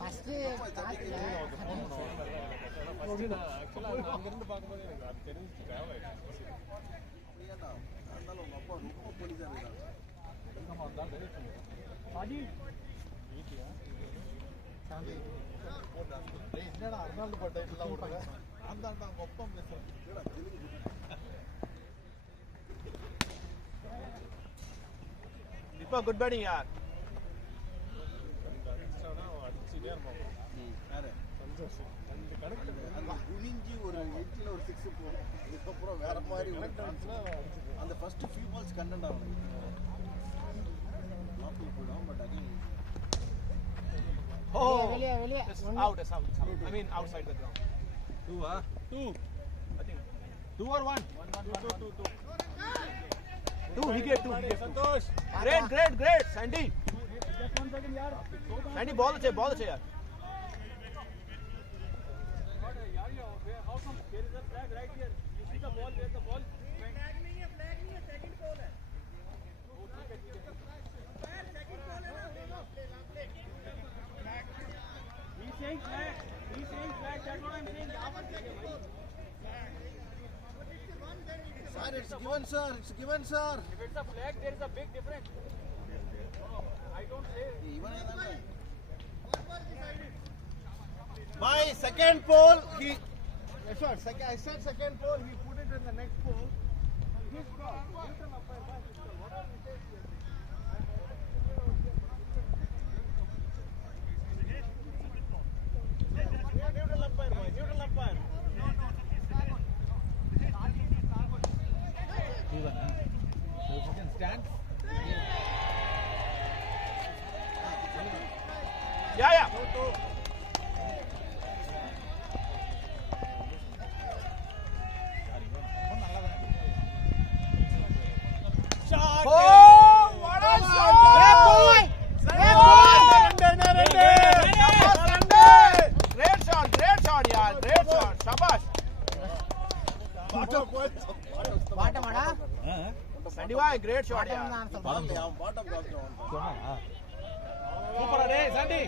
First அங்க இருந்து பாக்கும்போது எனக்கு அது தெரிஞ்சு தேவை. அப்படியேடா. அதனால உங்க அப்பா ரொம்ப போலீஸா இருக்காரு. நம்ம வந்தா டெலிட் பண்ணுங்க. அடி. என்னடா அர்னால்டு பட்ட டைட்டில்லாம் விடுற அந்த ஒப்பம் பேசுறேன் இப்போ குட் பேட்டிங் யார் குனிஞ்சி ஒரு எட்ஜில் ஒரு 6 போகும். அதுக்கப்புறம் வேற மாதிரி அந்த ஃபர்ஸ்ட் ஃபியூ பால்ஸ் கண்டென்ட் ஆகும். லாக்கில் போயிடும். But again It's out. I mean outside the ground. 2 I think 2 or 1. 2. He gave 2. Santosh. Great. Sandy. Sandy ball the chair yaar. How come there is a flag right here? You see the ball, where's the ball? flag नहीं है second ball है He's saying flag, that's what I'm saying. यहाँ पर second ball. Sir, it's given, sir. It's given, sir. If it's a flag, there is a big difference. I don't say. Even my second pole, he. I said second pole. He put it in the next pole. His call. Neutral umpire, boy. Neutral umpire. stand Yeah. Shot. Oh, what a shot! Great shot, yaar. Great shot. Shabash. bottom ada Sandy bhai, great shot, yaar. Bottom Super, ade, Sandy.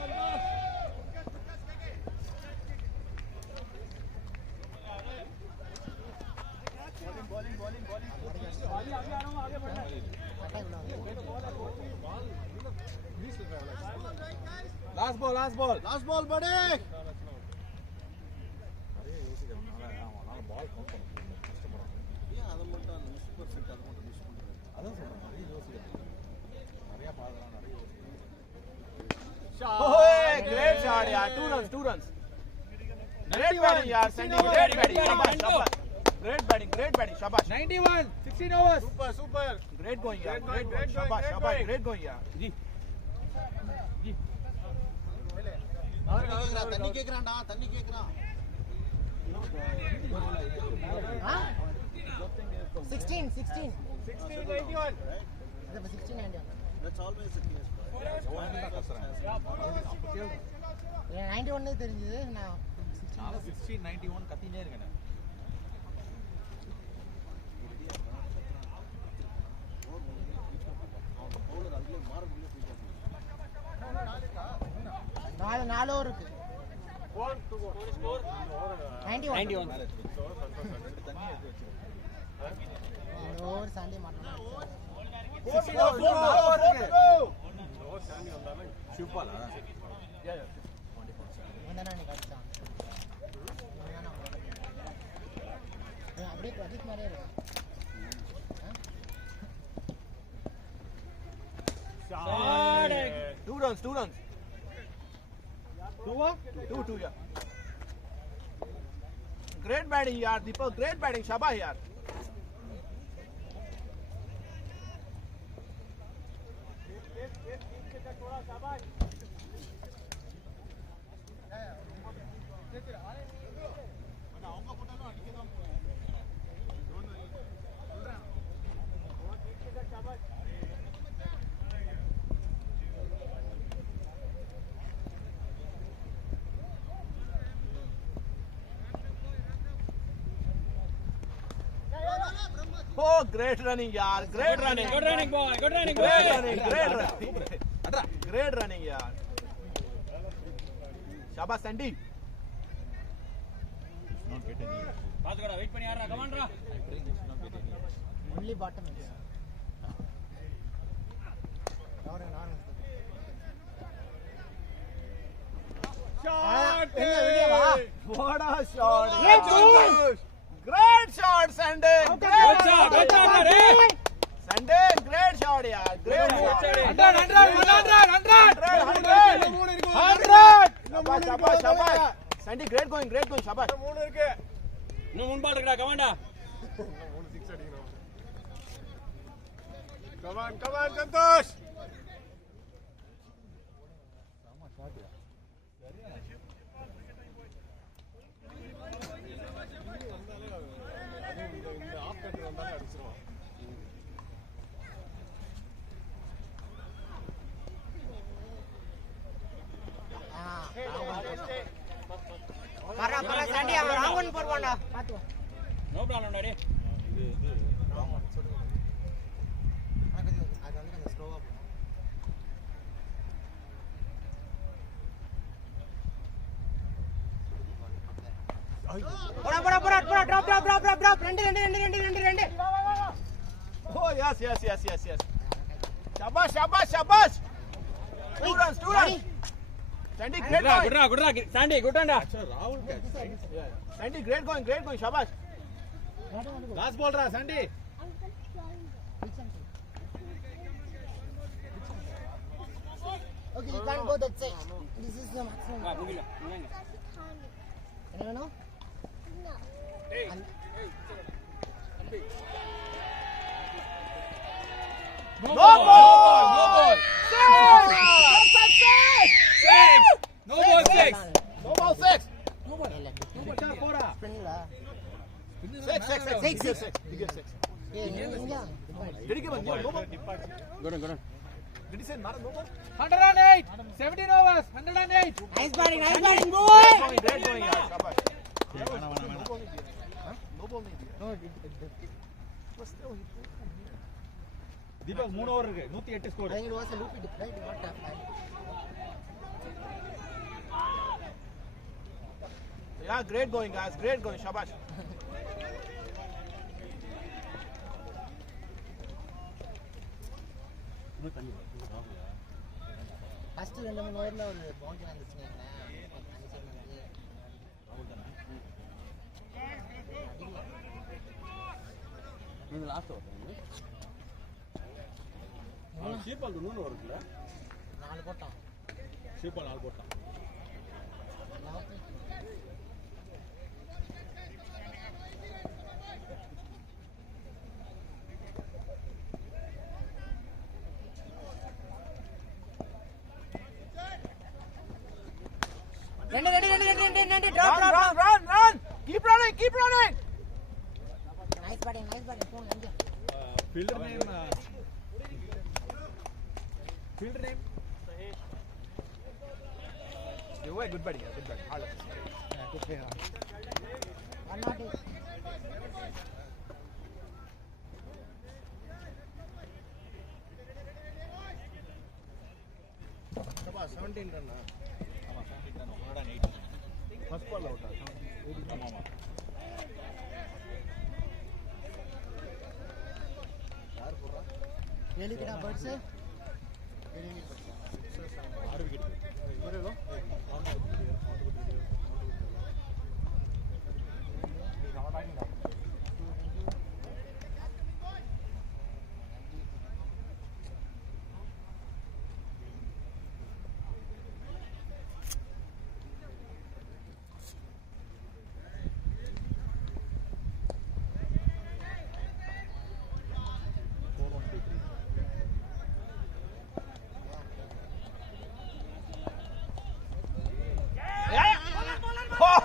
last ball Last ball, buddy. அது மட்டும் miss perfect அது மட்டும் miss பண்றாரு. அதான் சொல்றேன் நிறைய யோசிக்கிறேன் நிறைய பாக்குறான் நிறைய யோசிக்கிறேன் Oh, great shot, yaar. 2 runs. Great batting, yaar. Sandy, great batting. Shabash. Great batting. Shabash. 91, 16 overs. Super. Great going, yaar. Great going. Shabash. Great going, yaar. தண்ணி கேக்குறான்டா தண்ணி கேக்குறான் 16 right? 16 That's always the case, bro. 91 தெரிஞ்சது நான் 16 91 கத்தினே இருக்கேன் அவங்க bowler அதுலயே மாறக்குள்ளே போயிட்டாங்க. 4 over இருக்கு 91 தண்ணி எடுத்து வச்சிருக்கேன் ஓவர் சாண்டி மாட்டணும் ஷிவ்பாலா வந்தானா நீ கரெக்ட்டா அப்படியே பிரதீப் மாதிரியே இருக்கு Two runs. 2, yeah. Great batting, yaar. Deepak, great batting. Shabash, yaar. Oh, great running, yaar. Great running. Good running, boy. Good running, boy. Great running, yaar. Shabash, Sandy. not get any பாத்துக்கடா wait பண்ணி ஆடுறா கமான்டா only bottom is Shot. What a shot! Great shot, Sunday! Good job, Nare. Sunday, great shot, yeah. Great shot. 100. Shabash. Sunday, great going, Shabash. இன்னும் 3 பால் இருக்குடா கமாண்டா Come on, Santosh. பரா சாண்டி அவன் ராங்கன் போடுவான்டா பாத்து no problem daddy அது வந்து கொஞ்சம் ஸ்லோவா போகும். போடா டிராப் ரெண்டு Oh, yes. Shabash. 2 runs. Sandy, great going. குட்ரா சாண்டி குட்டாண்டா Sandy, great going, Shabash. Last பால்ரா Sandy. Okay, you can't go that side. This is the maximum. வா புகில என்ன வேணும்? No ball. No ball. No ball 6 No ball 6. சிக்ஸா போடா. ஸ்பின்ல 6. ஏய் இங்க Did he give a no ball? Good Did he say not a no ball? 108, 17 overs, 108. Nice batting boy. Great going, yeah, Shabash. வேணாம். No ball maybe. Deepak 3 over இருக்கு 108 score. I think it was a loopy dip, right? Not tap. Yeah, great going, guys. Shabash. First 2-3 ஓவர்ல ஒரு boundary வந்துச்சுங்க இது last over ஷீப்பால் இன்னொரு over இருக்குல 4 போட்டான் ஷீப்பால் 4 போட்டான். ரெண்டு drop Run. Keep running. Nice batting போன் அங்க fielder name You were good batting. Hard luck. One not it. Shabash, 17 run. ஆமா 17 தான் 108. ஃபர்ஸ்ட் பால் அவுட் ஆமா. யார் போறா? வெளிக்கிடா பர்ட்ஸ் 6 wicket.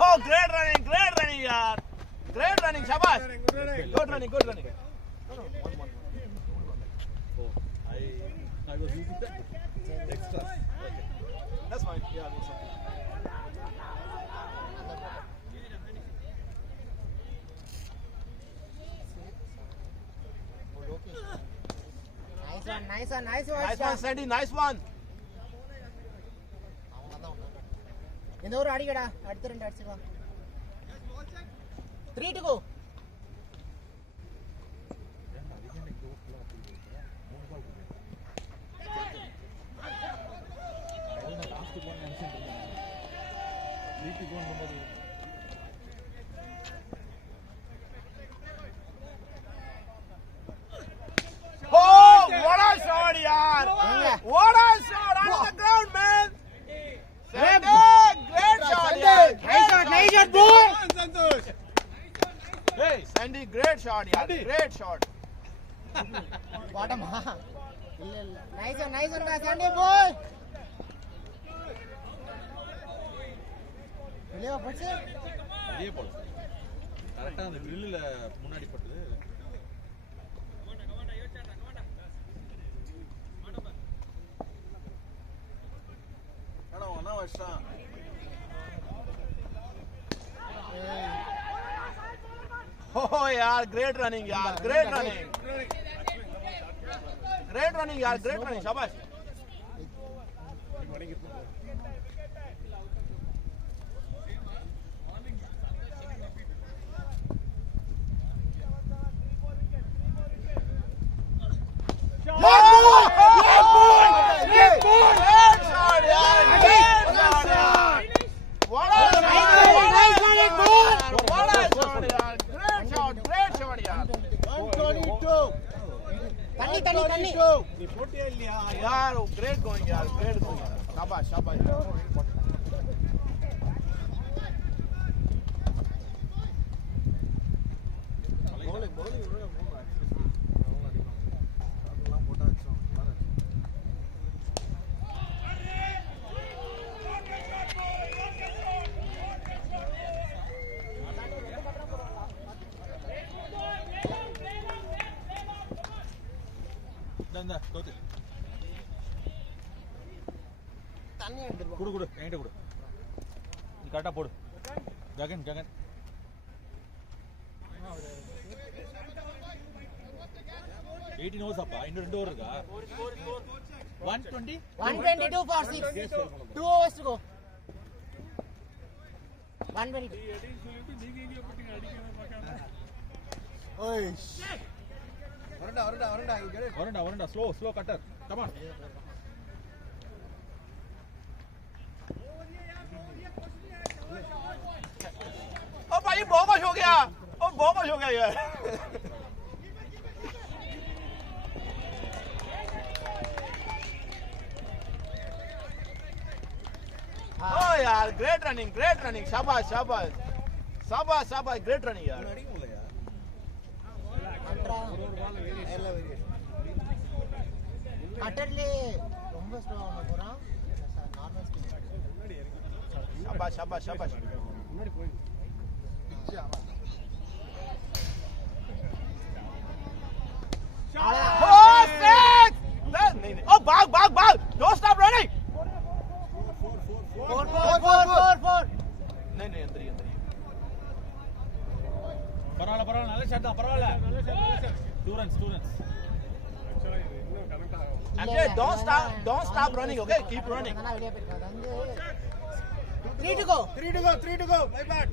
Oh, great running, yaar. Great running, Shabash. Good running. Oh, I was using that extra. Okay. That's fine. Yeah, that's okay. Nice Nice one, Sandy. Nice one. இந்த ஒரு அடிக்கடா அடுத்த ரெண்டு அடிச்சுவா 3 to go Oh, what a shot, yaar! What a shot on the ground, man! Sandy, great shot, yaar! Nice shot, boy. Hey, Sandy, great shot, yaar! Great shot. Bottom, ha. Nice one, Sandy, boy. வெளியே போச்சு. வெளியே போல கரெக்டா அந்த கிரில்ல முன்னாடி பட்டது. ஆனா ஒண்ணா வச்சான். Oh, yaar, great running, yaar! Great running! Great running, yaar! Great running, shabash! தண்ணி நீ போட்டியா இல்லையா? यार great going यार great going शाबाश शाबाश bowling அதெல்லாம் போட்டா அடிச்சோம். இந்த கோத்து தண்ணி எடுத்துட்டு குடு குடு என்கிட்ட குடு. நீ கரெக்டா போடு. ஜகன் 18 ஓவர்ஸ் அப்பா. இன்னும் 2 ஓவர் இருக்கா? 120 122 for 6. 2 hours to go. 122. ஓய் வரடா you get it. வரண்டா ஸ்லோ கட்டர். Come on. ओ भाई बहुत हो गया यार Oh यार great running शाबाश great running यार அடிக்க முடியலையா? அட்ரா அட்டர்லி ரொம்ப ஸ்லோவா போறான். Normal speed. शाबाश முன்னாடி போய் Oh six नहीं oh भाग don't stop running 4 नहीं अंदर ही பரவாயில்ல நல்ல ஷாட் தான் பரவாயில்ல. 2 runs Okay, don't stop running, okay? Keep running. அண்ணா வெளிய போயிருக்காரு. வந்து 3 to go my bad.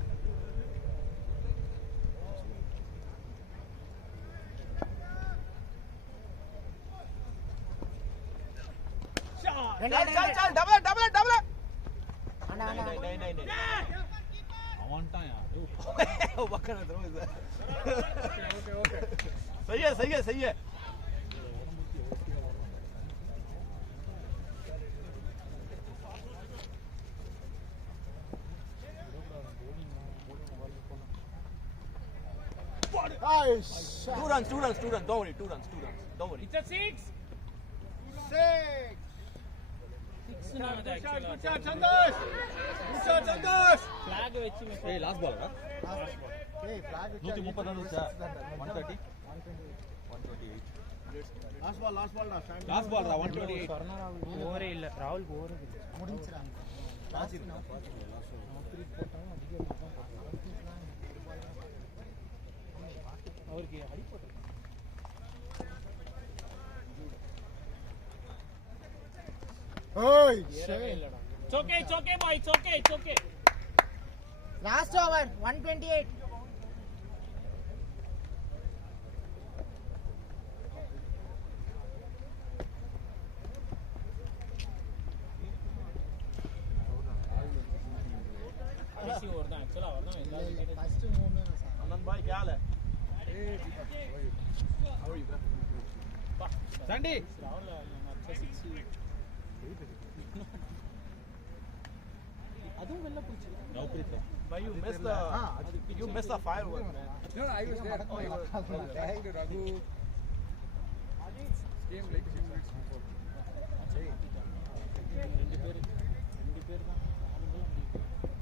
चल डबल அண்ணா नहीं அவன்ட்டான் யார்? वक्र थ्रो इज सही है Two runs. Don't worry. 2 runs. Don't worry. It's a 6. 6 நானது actually. Flag வெச்சு ஏய் லாஸ்ட் பாலரா? ஏய் ஃபிளாக் 130 வந்துச்சா? 130 128. Last ball டா. லாஸ்ட் பால்ரா 128. ஓவரே இல்ல ராகுல் ஓவர் முடிஞ்சிராங்க. அவருக்கு அடிபட்டு ஓய் இல்லடா. It's okay boy, it's okay. Last over 128. கடைசி ஓவர் தான் ஆக்சுவலா அவர் தான் எல்லா விக்கெட்டும் ஃபர்ஸ்ட் 3 சார் आनंद भाई क्या हाल है? சண்டி ராகுல் நம்ம 6 அதுவும் வெல்ல போச்சு நௌப்ரீத் But you missed the firework, man. No, I was there. Thank you, Raghu. Came like 6 minutes before. ரெண்டு பேர் தான்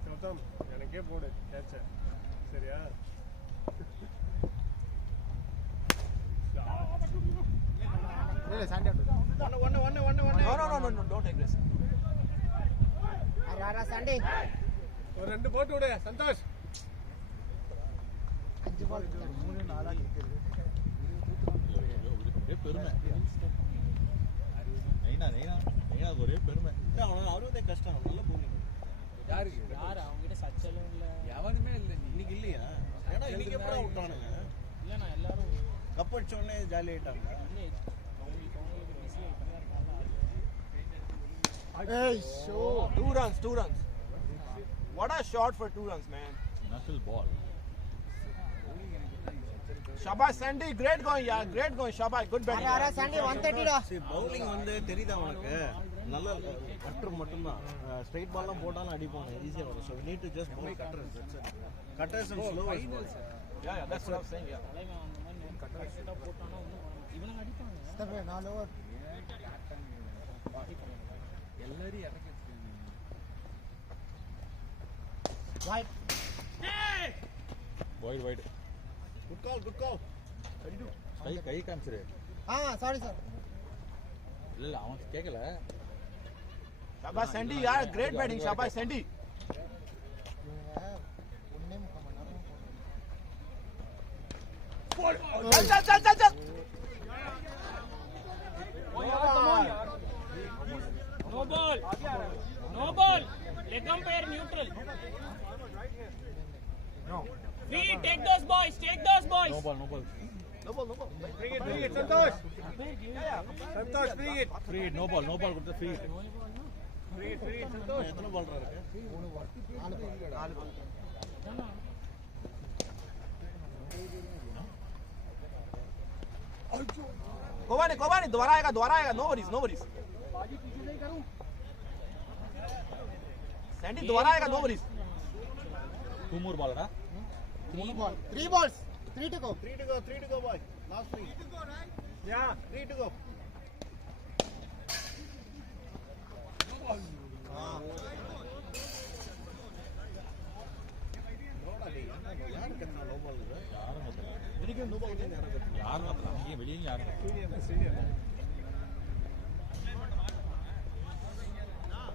கௌதம் எனக்கே போடு கேட்ச சரியா இல்ல சாண்டி No, don't aggressive. அரா சாண்டி ஒரு ரெண்டு போட்டு விடு சந்தோஷ் 5 பால் 3 4 நிக்குது ஒரே பெருமை நைனா ஒரே பெருமை அவனுக்கு அறுபதே கஷ்டம் நல்ல பூமி யாருக்கு யார் அவங்க கிட்ட சச்சலும் இல்ல எவனுமே இல்ல நீ இன்னைக்கு இல்லையா ஏன்னா இன்னைக்கு எப்படா விட்டானுங்க இல்ல நான் எல்லாரும் கப் அடிச்ச உடனே ஜாலி ஆயிட்டாங்க இல்லை அவங்களுக்கு பிஸி ஏய் show 2 runs. What a shot for 2 runs, man. நக்கல் பால் Shabash Sandy, great going, yeah, great going. Shabash, good batting. அரா சாண்டி 130 டா பவுலிங் வந்து தெரியுதா உனக்கு நல்ல கட்டர் மட்டும்தான் ஸ்ட்ரைட் பால்லாம் போட்டாலும் அடிப்பாங்க ஈஸியாக வரும் so need to just bowl cutters and slow Yeah, that's what I'm saying, yeah. தலைவன் அந்த மாதிரி கரெக்டாக போட்டானா ஒன்றும் பண்ண முடியும் இவனுங்க அடிப்பாங்க ஸ்டெப் 4 ஓவர் எல்லாரும் இறக்கி வைட் வைட் Good call. கை காமிச்சிரு சாரி சார் இல்ல அவன் கேட்கல Shabash Sandy, yeah, great batting. Shabash Sandy. ஒண்ணே முக்கால் மணி நேரம் Chal. No ball. Leg umpire neutral. No. Free, take those boys. No ball No ball. bring it Santosh Santosh bring it free no ball கொடுத்து free Santhosh எத்தனை பால் இருக்கு 4 பால் Kovani, दोबारा आएगा. No worries. Sandy, दोबारा आएगा. No worries. 2 more ball 3 ball 3 balls 3 to go 3 to go boy last 3 yeah 3 to go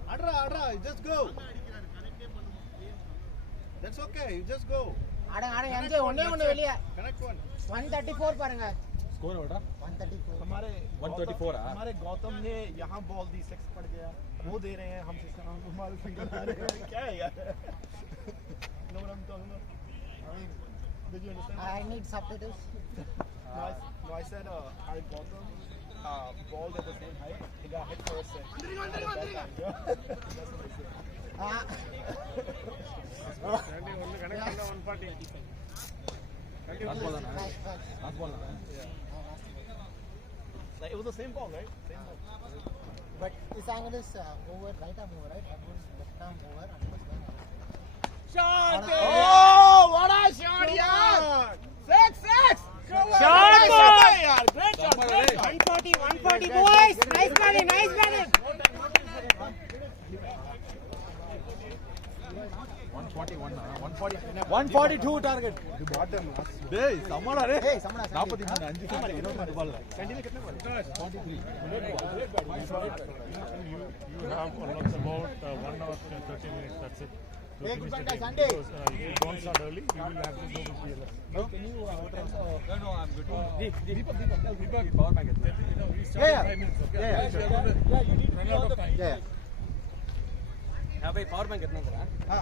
Adra, just go. That's okay, you just go. அட MJ ஒண்ணே வெளிய Connect one. 134 பாருங்க स्कोर बेटा 134 हमारे 134 हमारे गौतम ने यहाँ बॉल दी 6 पड़ गया वो दे रहे हैं हम हमारे फिंगर आ रहे हैं क्या है यार no what I'm talking about I mean did you understand I need subtitles no I said our Gautam ball that was in height he got hit for a set that's what I said Sandy only connect பண்ண 140. Last ball தானே nice nice last ball தானே it was the same ball right same ball but this angle is over right arm over right that was left arm over and was going oh what a shot yaar 6 shot yaar great shot 140 boys nice batting 142 target டேய் சமாடா ரே hey samana 43 5 22 பால் Sandy ने कितने मारे 43 You have almost about 1 hour 30 minutes. That's it. So Hey, finish good the guy, game. Sunday. Because, if you don't start early, you will have to go to PLF. can you No, I'm good. Deepak, Power bank. we start Yeah, in 5 minutes. Okay? yeah, If you are going to yeah you need run out of time. yeah हाँ भाई power bank कितना करा? हां